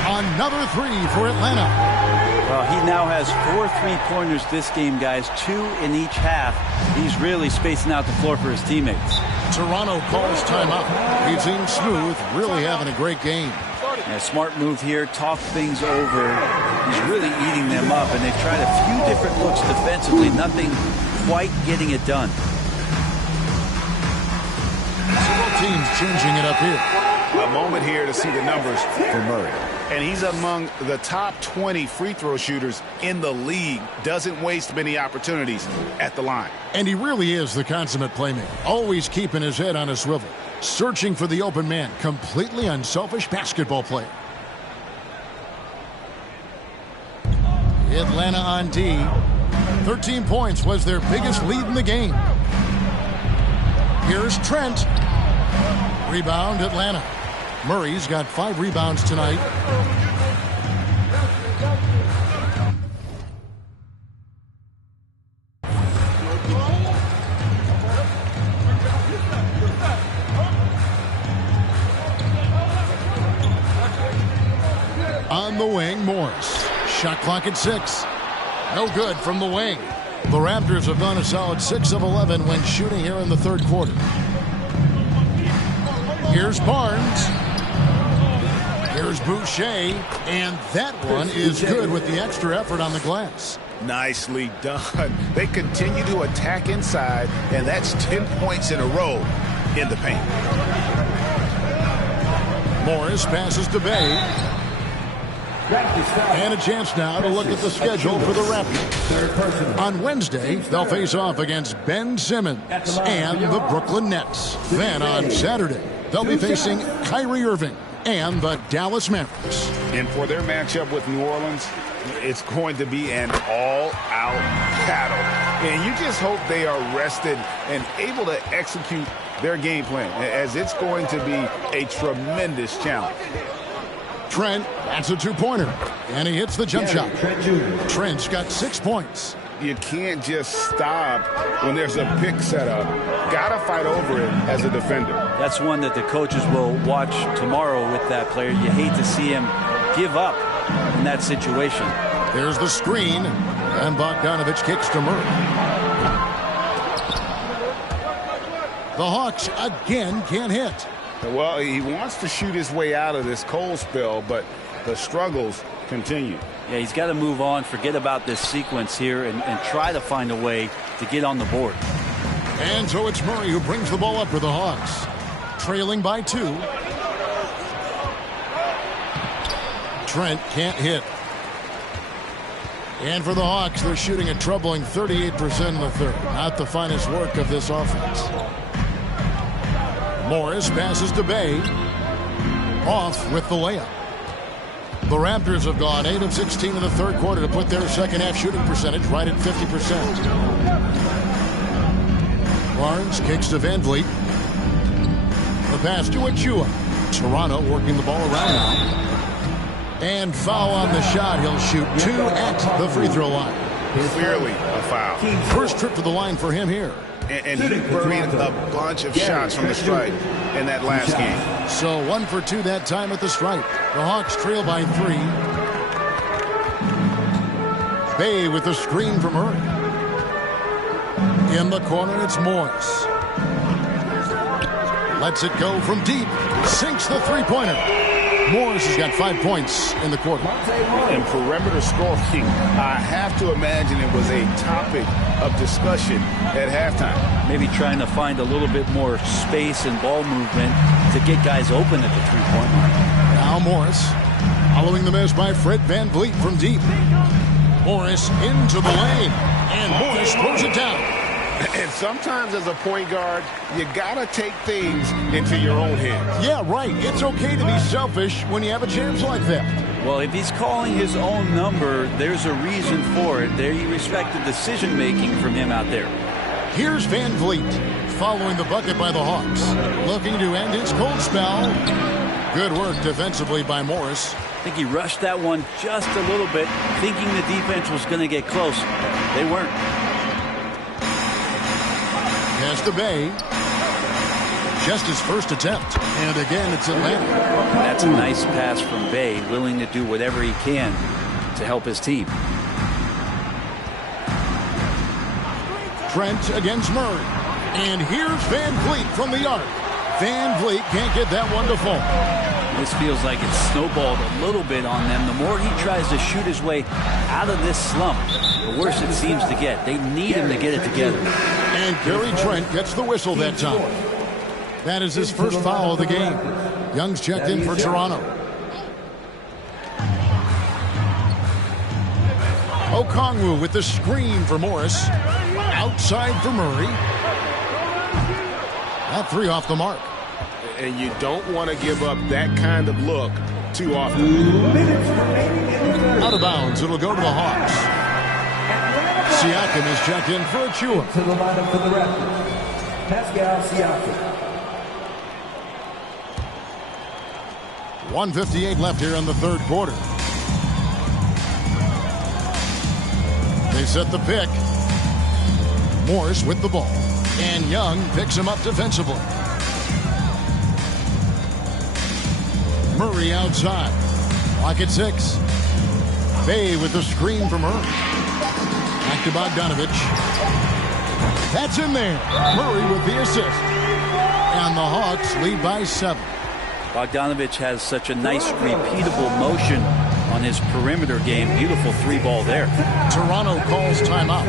Another 3 for Atlanta. Well, he now has 4 3-pointers this game, guys. 2 in each half. He's really spacing out the floor for his teammates. Toronto calls timeout. We've seen Smooth really having a great game. Yeah, smart move here. Talk things over. He's really eating them up, and they've tried a few different looks defensively. Nothing quite getting it done. Both teams changing it up here. A moment here to see the numbers for Murray. And he's among the top 20 free throw shooters in the league. Doesn't waste many opportunities at the line. And he really is the consummate playmaker. Always keeping his head on a swivel. Searching for the open man. Completely unselfish basketball player. Atlanta on D. 13 points was their biggest lead in the game. Here's Trent. Rebound, Atlanta. Murray's got 5 rebounds tonight. On the wing, Morris. Shot clock at 6. No good from the wing. The Raptors have gone a solid 6 of 11 when shooting here in the 3rd quarter. Here's Barnes. Here's Boucher. And that one is good with the extra effort on the glass. Nicely done. They continue to attack inside, and that's 10 points in a row in the paint. Morris passes to Bay. And a chance now to look at the schedule for the Raptors. On Wednesday, they'll face off against Ben Simmons and the Brooklyn Nets. Then on Saturday, they'll be facing Kyrie Irving and the Dallas Mavericks. And for their matchup with New Orleans, it's going to be an all-out battle. And you just hope they are rested and able to execute their game plan, as it's going to be a tremendous challenge. Trent, that's a 2-pointer. And he hits the jump shot. Trent's got 6 points. You can't just stop when there's a pick set up. Gotta fight over it as a defender. That's one that the coaches will watch tomorrow with that player. You hate to see him give up in that situation. There's the screen. And Bogdanovich kicks to Murray. The Hawks again can't hit. Well, he wants to shoot his way out of this cold spell, but the struggles continue. Yeah, he's got to move on, forget about this sequence here, and try to find a way to get on the board. And so it's Murray who brings the ball up for the Hawks. Trailing by 2. Trent can't hit. And for the Hawks, they're shooting a troubling 38% in the 3rd. Not the finest work of this offense. Morris passes to Bay. Off with the layup. The Raptors have gone 8 of 16 in the 3rd quarter to put their second-half shooting percentage right at 50%. Barnes kicks to Van Vliet. pass to Achua. Toronto working the ball around now. And foul on the shot. He'll shoot 2 at the free throw line. Clearly a foul. First trip to the line for him here. And he created a bunch of shots from the stripe in that last game. So 1 for 2 that time at the stripe. The Hawks trail by 3. Bay with the screen from Murray. In the corner, it's Morris. Lets it go from deep. Sinks the three-pointer. Morris has got 5 points in the quarter. In perimeter scoring, I have to imagine it was a topic of discussion at halftime. Maybe trying to find a little bit more space and ball movement to get guys open at the three-point line. Now Morris, following the miss by Fred VanVleet from deep. Morris into the lane, and Morris throws it down. And sometimes as a point guard, you got to take things into your own hands. Yeah, right. It's okay to be selfish when you have a chance like that. Well, if he's calling his own number, there's a reason for it. There you respect the decision-making from him out there. Here's VanVleet following the bucket by the Hawks. Looking to end his cold spell. Good work defensively by Morris. I think he rushed that one just a little bit, thinking the defense was going to get close. They weren't. Pass to Bay. Just his first attempt. And again, it's Atlanta. That's a nice pass from Bay, willing to do whatever he can to help his team. Trent against Murray. And here's VanVleet from the arc. VanVleet can't get that one to fall. This feels like it's snowballed a little bit on them. The more he tries to shoot his way out of this slump, the worse it seems to get. They need him to get it together. And Gary Trent gets the whistle that time. That is his first foul of the game. Young's checked in for Toronto. Okongwu with the screen for Morris. Outside for Murray. That 3 off the mark. And you don't want to give up that kind of look too often. Out of bounds, it'll go to the Hawks. Siakam is checked in for Achua. To the lineup for the Raptors, Pascal Siakam. 1:58 left here in the third quarter. They set the pick. Morris with the ball. And Young picks him up defensively. Murray outside. Clock at 6. Bay with the screen from Murray. Back to Bogdanovich. That's in there. Murray with the assist. And the Hawks lead by 7. Bogdanovich has such a nice repeatable motion on his perimeter game. Beautiful 3-ball there. Toronto calls timeout.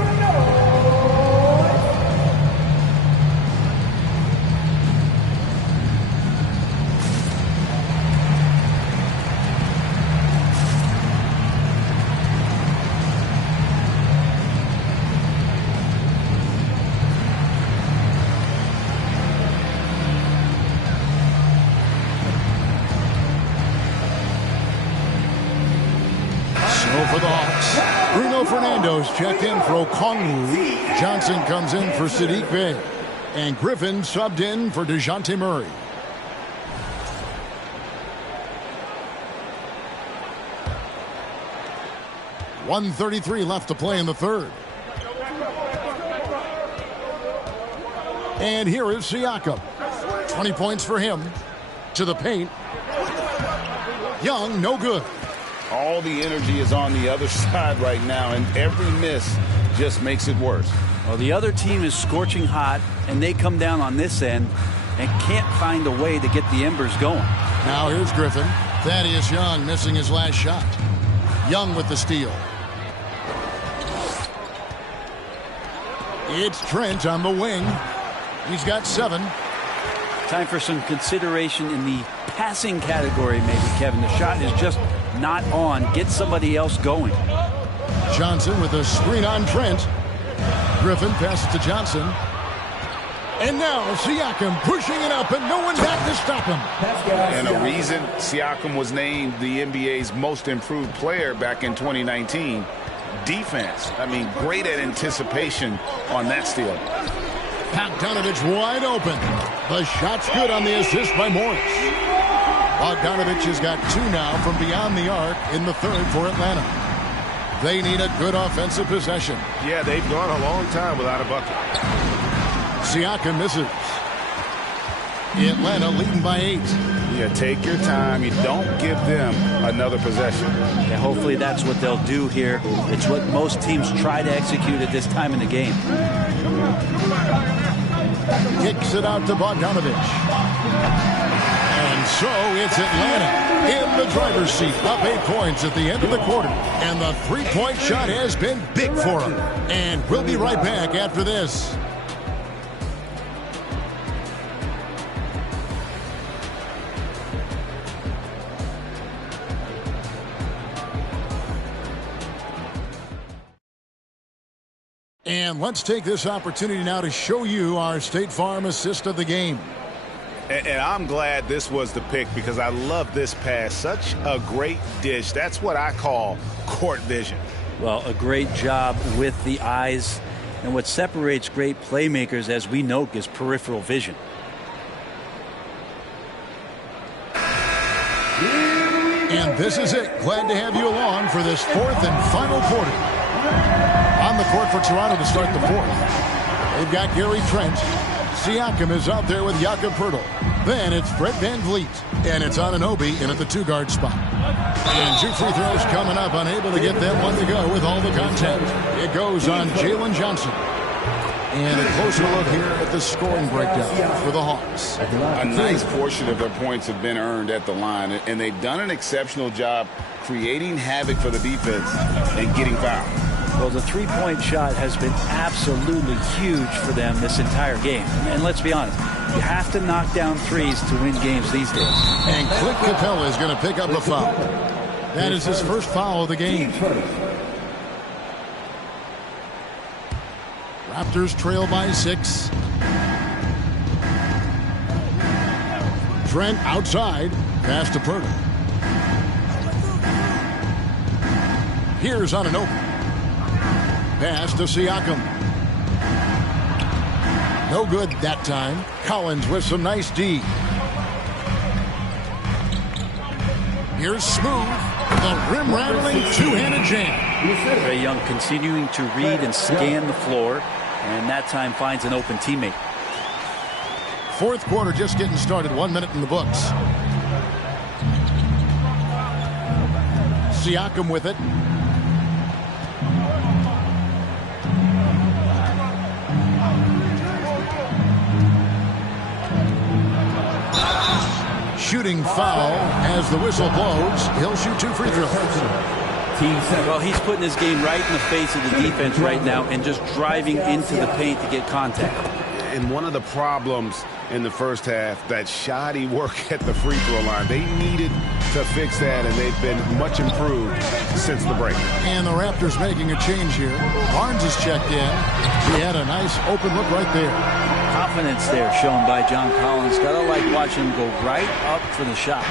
For the Hawks, Bruno Fernando's checked in for Okongwu. Johnson comes in for Sadiq Bey. And Griffin subbed in for DeJounte Murray. .133 left to play in the third. And here is Siakam. 20 points for him. To the paint. Young, no good. All the energy is on the other side right now, and every miss just makes it worse. Well, the other team is scorching hot, and they come down on this end and can't find a way to get the embers going. Now here's Griffin. Thaddeus Young missing his last shot. Young with the steal. It's Trent on the wing. He's got 7. Time for some consideration in the passing category, maybe, Kevin. The shot is just not on. Get somebody else going. Johnson with a screen on Trent. Griffin passes to Johnson. And now Siakam pushing it up and no one back to stop him. And a reason Siakam was named the NBA's most improved player back in 2019. Defense. I mean, great at anticipation on that steal. Bogdanovich wide open. The shot's good on the assist by Morris. Bogdanovich has got 2 now from beyond the arc in the third for Atlanta. They need a good offensive possession. Yeah, they've gone a long time without a bucket. Siakam misses. Atlanta leading by 8. Yeah, take your time. You don't give them another possession. Yeah, hopefully that's what they'll do here. It's what most teams try to execute at this time in the game. Kicks it out to Bogdanovich. And so it's Atlanta in the driver's seat, up 8 points at the end of the quarter. And the three-point shot has been big for them. And we'll be right back after this. And let's take this opportunity now to show you our State Farm assist of the game. And I'm glad this was the pick because I love this pass. Such a great dish. That's what I call court vision. Well, a great job with the eyes. And what separates great playmakers, as we know, is peripheral vision. And this is it. Glad to have you along for this 4th and final quarter. On the court for Toronto to start the 4th. They've got Gary Trent. Siakam is out there with Jakob Poeltl. Then it's Fred VanVleet. And it's Anunoby in at the 2-guard spot. And 2 free throws coming up. Unable to get that one to go with all the contact. It goes on Jalen Johnson. And a closer look here at the scoring breakdown for the Hawks. A nice portion of their points have been earned at the line. And they've done an exceptional job creating havoc for the defense and getting fouled. Well, the three-point shot has been absolutely huge for them this entire game. And let's be honest, you have to knock down threes to win games these days. And Clint Capella is going to pick up a foul. That is his first foul of the game. Raptors trail by 6. Trent outside. Pass to Poeltl. Here's Anunoby. Pass to Siakam. No good that time. Collins with some nice D. Here's Smooth. The rim-rattling two-handed jam. Trae Young continuing to read and scan the floor, and that time finds an open teammate. 4th quarter just getting started. 1 minute in the books. Siakam with it. Shooting foul as the whistle blows. He'll shoot 2 free throws. Well, he's putting his game right in the face of the defense right now and just driving into the paint to get contact. And one of the problems in the first half, that shoddy work at the free throw line. They needed to fix that, and they've been much improved since the break. And the Raptors making a change here. Barnes has checked in. He had a nice open look right there. Confidence there shown by John Collins. Gotta like watching him go right up for the shot.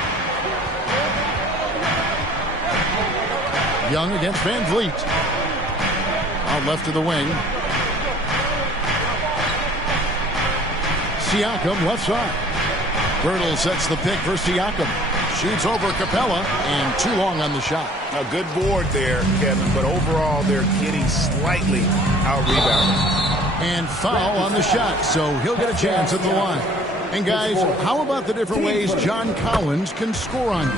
Young against VanVleet. Out left to the wing. Siakam left side. Poeltl sets the pick for Siakam. Shoots over Capella, and too long on the shot. A good board there, Kevin, but overall they're getting slightly out-rebounded. And foul on the shot, so he'll get a chance at the line. And guys, how about the different ways John Collins can score on you?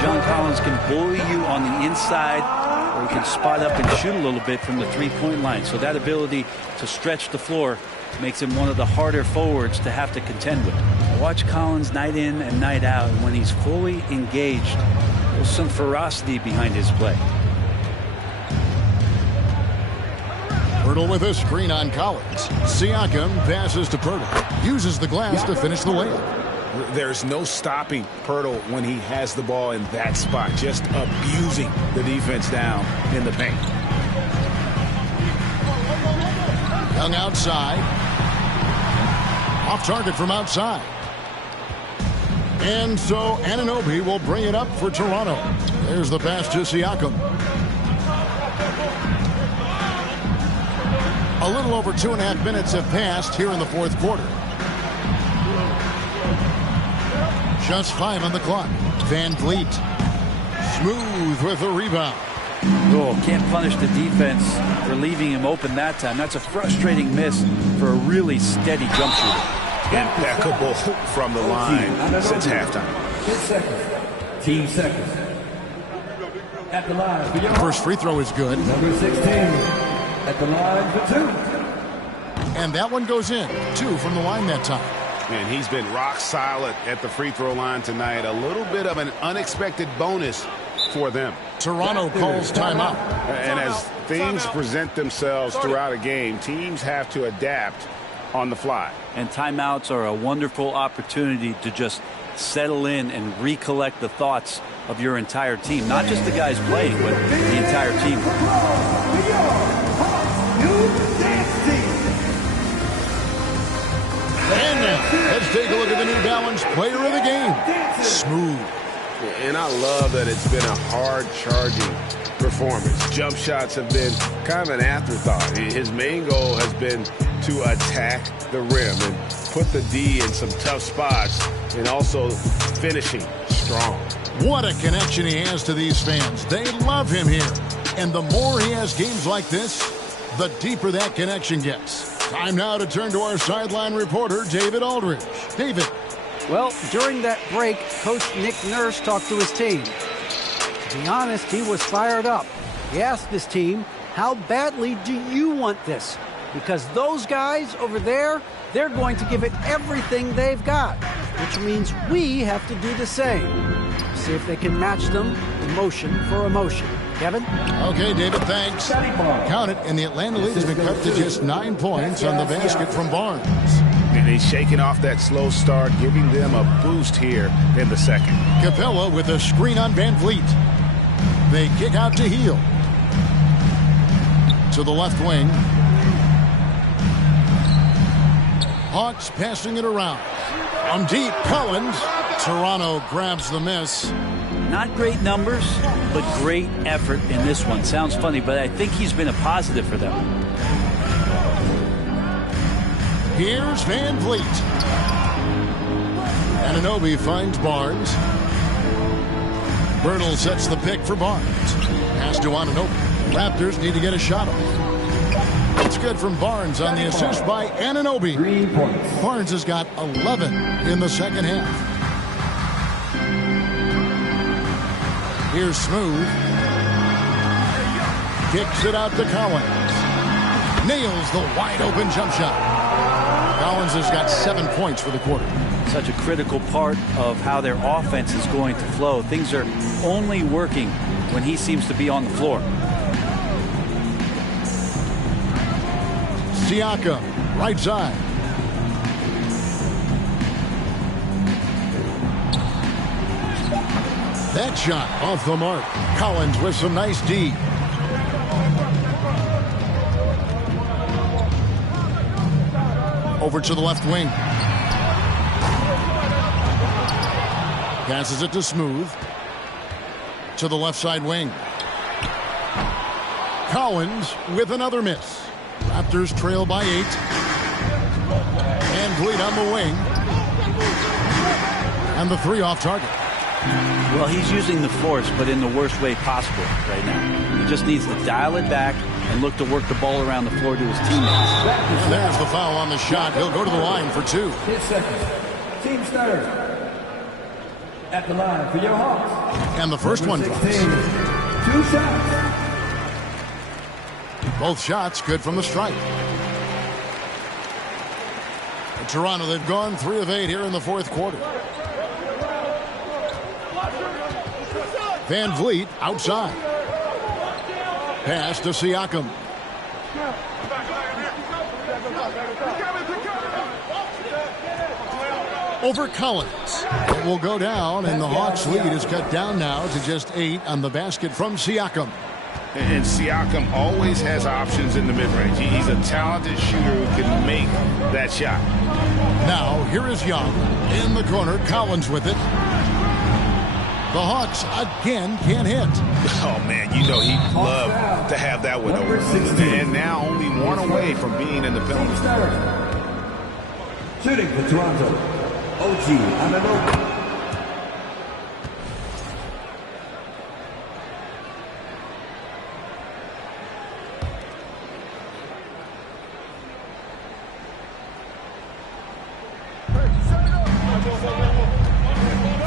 John Collins can bully you on the inside, or he can spot up and shoot a little bit from the three-point line. So that ability to stretch the floor makes him one of the harder forwards to have to contend with. Watch Collins night in and night out, and when he's fully engaged, there's some ferocity behind his play. Poeltl with a screen on Collins. Siakam passes to Poeltl. Uses the glass to finish the layup. There's no stopping Poeltl when he has the ball in that spot. Just abusing the defense down in the paint. Young outside. Off target from outside. And so Anunoby will bring it up for Toronto. There's the pass to Siakam. A little over 2.5 minutes have passed here in the fourth quarter. Just 5 on the clock. Van Vliet. Smooth with the rebound. Oh, can't punish the defense for leaving him open that time. That's a frustrating miss for a really steady jump shooter. Impeccable from the line since halftime. 10 seconds. Team seconds. At the line for your First free throw is good. number 16. At the line for 2. And that one goes in. 2 from the line that time. Man, he's been rock solid at the free throw line tonight. A little bit of an unexpected bonus for them. Toronto calls timeout. And as things present themselves throughout a game, teams have to adapt on the fly. And timeouts are a wonderful opportunity to just settle in and recollect the thoughts of your entire team. Not just the guys playing, but the entire team. And now, let's take a look at the New Balance player of the game. Smooth. And I love that it's been a hard-charging performance. Jump shots have been kind of an afterthought. His main goal has been to attack the rim and put the D in some tough spots and also finishing strong. What a connection he has to these fans. They love him here. And the more he has games like this, the deeper that connection gets. Time now to turn to our sideline reporter, David Aldridge. David. Well, during that break, Coach Nick Nurse talked to his team. To be honest, he was fired up. He asked his team, how badly do you want this? Because those guys over there, they're going to give it everything they've got, which means we have to do the same. See if they can match them emotion for emotion. Kevin? Okay, David, thanks. Count it, and the Atlanta League has been cut to just 9 points on the basket from Barnes. And he's shaking off that slow start, giving them a boost here in the second. Capella with a screen on Van Vliet. They kick out to Heel. To the left wing. Hawks passing it around. From deep, Collins. Toronto grabs the miss. Not great numbers, but great effort in this one. Sounds funny, but I think he's been a positive for them. Here's Van Vliet. Anunoby finds Barnes. Bertle sets the pick for Barnes. Pass to Anunoby. Raptors need to get a shot off. It's good from Barnes on the assist by Anunoby. 3 points. Barnes has got 11 in the second half. Here's Smooth. Kicks it out to Collins. Nails the wide open jump shot. Collins has got 7 points for the quarter. Such a critical part of how their offense is going to flow. Things are only working when he seems to be on the floor. Siakam, right side. That shot off the mark. Collins with some nice D. Over to the left wing. Passes it to Smooth. To the left side wing. Collins with another miss. Raptors trail by 8. Van Vliet on the wing. And the 3 off target. Well, he's using the force, but in the worst way possible right now. He just needs to dial it back and look to work the ball around the floor to his teammates. And there's the foul on the shot. He'll go to the line for 2. 10 seconds. Team starter. At the line for your Hawks. And the first one drops. 2 shots. Both shots good from the stripe. In Toronto, they've gone 3 of 8 here in the fourth quarter. Van Vliet outside. Pass to Siakam. Over Collins. It will go down, and the Hawks' lead is cut down now to just 8 on the basket from Siakam. And Siakam always has options in the mid-range. He's a talented shooter who can make that shot. Now, here is Young. In the corner, Collins with it. The Hawks again can't hit. Oh, man, you know he'd love to have that one over. And now only one away from being in the penalty. Shooting for Toronto, OG Anunoby.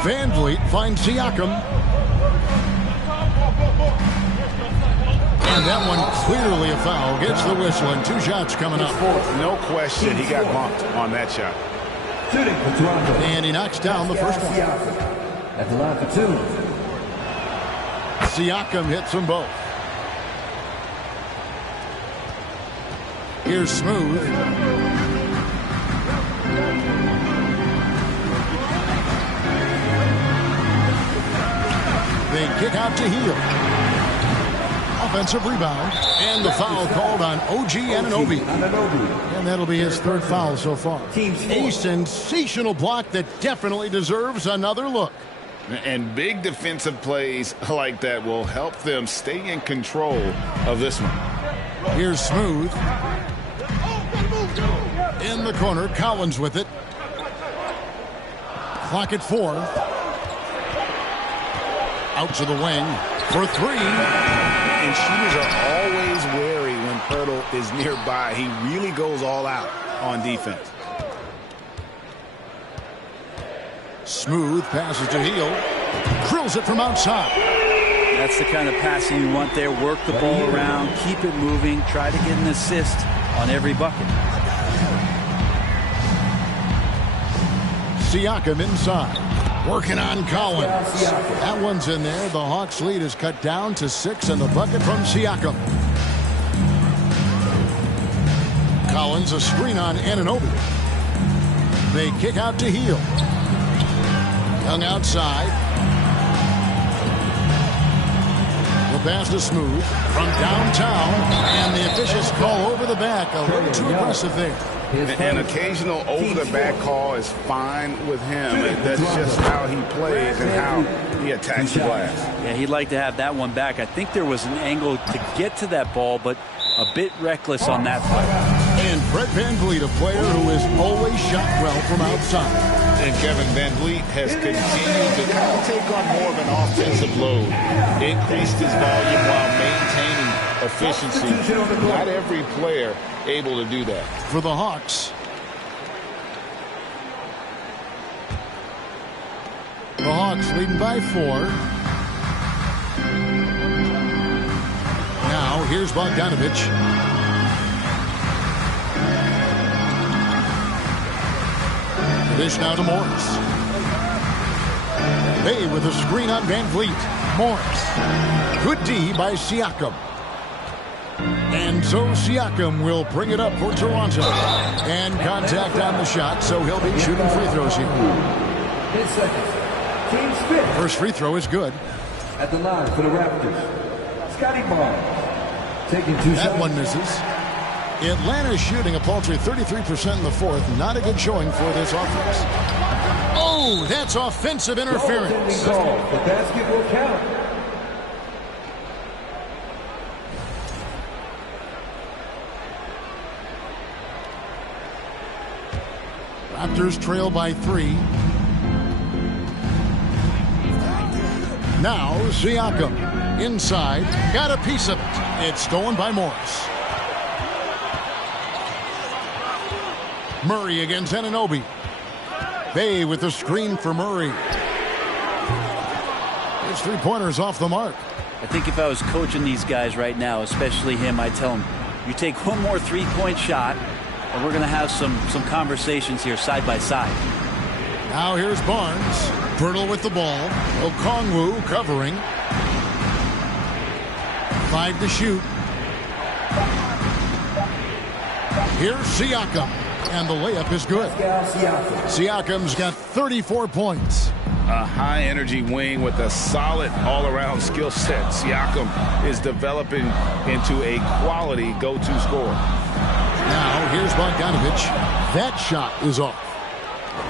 Van Vliet finds Siakam. And that one clearly a foul. Gets the whistle and 2 shots coming up. No question he got bumped on that shot. Shooting for Toronto. And he knocks down the first one. At the line for 2. Siakam hits them both. Here's Smooth. They kick out to Heel. Offensive rebound. And the foul called on OG Anunoby. And that'll be his 3rd foul so far. A sensational block that definitely deserves another look. And big defensive plays like that will help them stay in control of this one. Here's Smooth. In the corner, Collins with it. Clock at 4. Out to the wing for 3. And shooters are always wary when Pirtle is nearby. He really goes all out on defense. Smooth passes to Heel. Drills it from outside. That's the kind of passing you want there. Work the ball around, keep it moving, try to get an assist on every bucket. Siakam inside. Working on Collins. That one's in there. The Hawks' lead is cut down to 6, and the bucket from Siakam. Collins a screen on Anunoby. They kick out to Heel. Young outside. The pass to Smooth from downtown, and the officials call over the back. A little too aggressive there. An occasional over-the-back call is fine with him. That's just how he plays and how he attacks the glass. Yeah, he'd like to have that one back. I think there was an angle to get to that ball, but a bit reckless on that play. And Fred Van Vliet, a player who has always shot well from outside. And Kevin Van Vliet has continued to kind of take on more of an offensive load. Increased his volume while maintaining efficiency. Not every player able to do that. For the Hawks. The Hawks leading by 4. Now here's Bogdanovich. Dish now to Morris. Bay with a screen on Van Vliet. Morris. Good D by Siakam. And so Siakam will bring it up for Toronto. And contact on the shot, so he'll be shooting free throws here. 10 seconds. Team spit. First free throw is good. At the line for the Raptors, Scotty Barnes. Taking 2 shots. That one misses. Atlanta shooting a paltry 33% in the 4th. Not a good showing for this offense. Oh, that's offensive interference. The basket will count. Raptors trail by 3. Now Siakam inside. Got a piece of it. It's stolen by Morris. Murray against Anunoby. Bay with the screen for Murray. His 3-pointers off the mark. I think if I was coaching these guys right now, especially him, I'd tell him, you take one more 3-point shot, and we're going to have some conversations here side by side. Now here's Barnes. Pirtle with the ball. Okongwu covering. 5 to shoot. Here's Siakam. And the layup is good. Siakam's got 34 points. A high-energy wing with a solid all-around skill set. Siakam is developing into a quality go-to scorer. Now, here's Bogdanovich. That shot is off.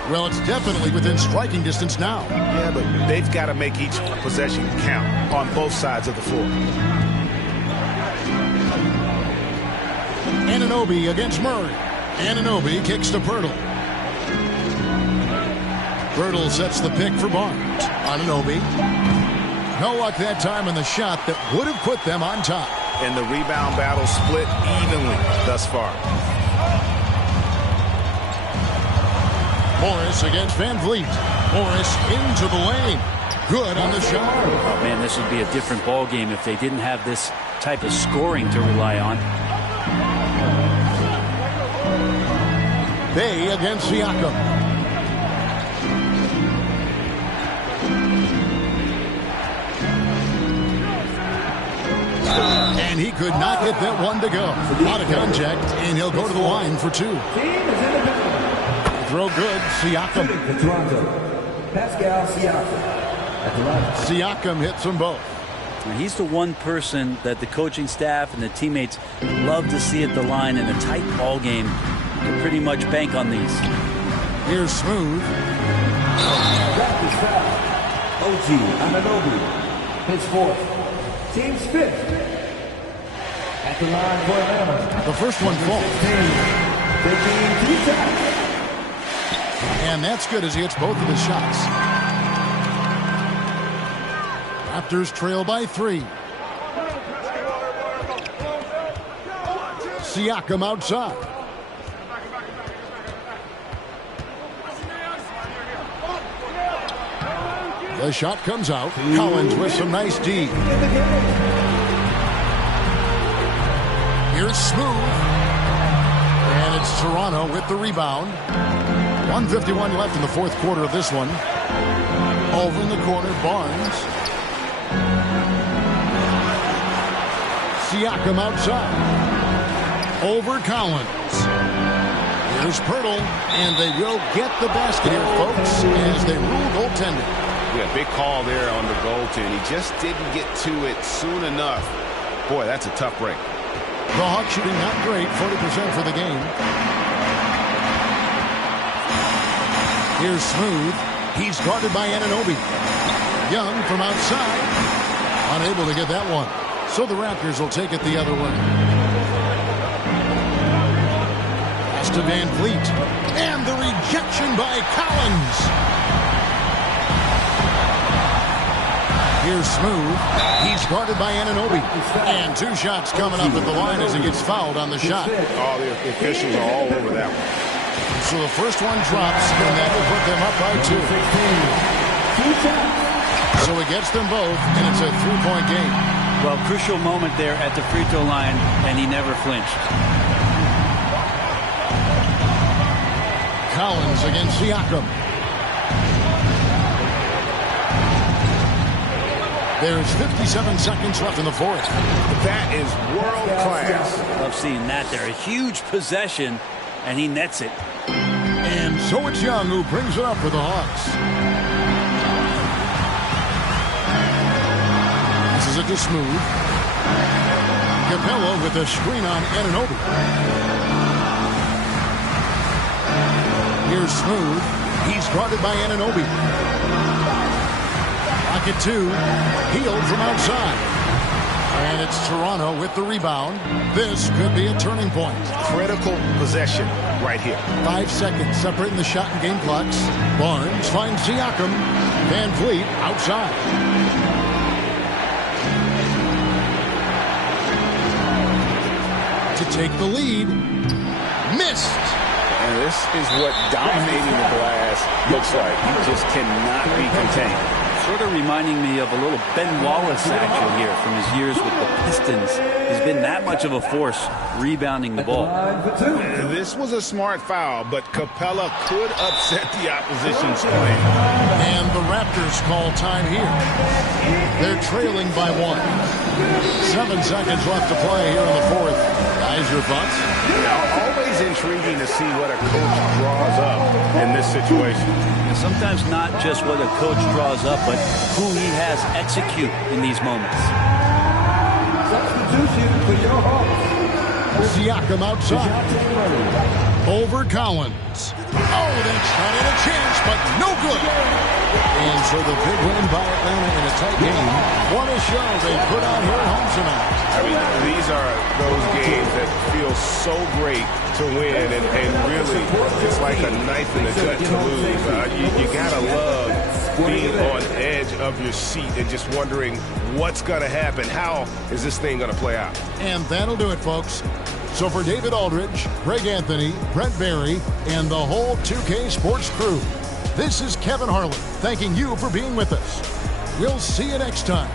Well, it's definitely within striking distance now. Yeah, but they've got to make each possession count on both sides of the floor. Anunoby against Murray. Anunoby kicks to Pirtle. Pirtle sets the pick for Barnes. Anunoby. No luck that time on the shot that would have put them on top. And the rebound battle split evenly thus far. Morris against Van Vliet. Morris into the lane. Good on the shot. Oh, man, this would be a different ball game if they didn't have this type of scoring to rely on. Bay against Siakam. And he could not get that one to go. Out of contact, and he'll go to the line for two. Throw good, Siakam. Pascal Siakam. Siakam hits them both. And he's the one person that the coaching staff and the teammates love to see at the line in a tight ball game. To pretty much bank on these. Here's Smooth. Raptors foul. OG Anunoby. His fourth. Team's fifth. At the line for Atlanta. The first one falls. Taking 3 times. And that's good as he hits both of his shots. Raptors trail by 3. Siakam outside. The shot comes out. Collins with some nice D. Here's Smooth. And it's Toronto with the rebound. 1:51 left in the fourth quarter of this one. Over in the corner, Barnes. Siakam outside. Over Collins. Here's Pirtle. And they will get the basket here, folks, as they rule goaltending. Yeah, big call there on the goaltend. He just didn't get to it soon enough. Boy, that's a tough break. The Hawks shooting not great, 40% for the game. Here's Smooth. He's guarded by Anunoby. Young from outside. Unable to get that one. So the Raptors will take it the other way. Pass to Van Vliet. And the rejection by Collins. Here's Smooth. He's guarded by Anunoby. And 2 shots coming up at the line as he gets fouled on the shot. All the officials are all over that one. So the first one drops, and that will put them up by 2. So he gets them both, and it's a 3-point game. Well, crucial moment there at the free throw line, and he never flinched. Collins against Siakam. There's 57 seconds left in the fourth. That is world class. Love seeing that there. A huge possession, and he nets it. And so it's Young who brings it up for the Hawks. This is it to Smooth. Capella with a screen on Anunoby. Here's Smooth. He's guarded by Anunoby. Pocket 2. Healed from outside. And it's Toronto with the rebound. This could be a turning point. Critical possession right here. 5 seconds separating the shot and game clocks. Barnes finds Siakam. Van Vliet outside. To take the lead. Missed. And this is what dominating the glass looks like. You just cannot be contained. Sort of reminding me of a little Ben Wallace action here from his years with the Pistons. He's been that much of a force rebounding the ball. This was a smart foul, but Capella could upset the opposition's plan. And the Raptors call time here. They're trailing by 1. 7 seconds left to play here in the fourth. Guys, your thoughts? Always intriguing to see what a coach draws up in this situation. And sometimes not just what a coach draws up, but who he has execute in these moments. Substitution for your Hawks. Siakam outside. over Collins. Oh, that shot had a chance, but no good. And so the big win by Atlanta in a tight game. What a show they put on here at home tonight. I mean, these are those games that feel so great to win, and really, it's like a knife in the gut to lose. You gotta love being on edge of your seat and just wondering what's gonna happen. How is this thing gonna play out? And that'll do it, folks. So for David Aldridge, Greg Anthony, Brent Barry, and the whole 2K Sports crew, this is Kevin Harlan thanking you for being with us. We'll see you next time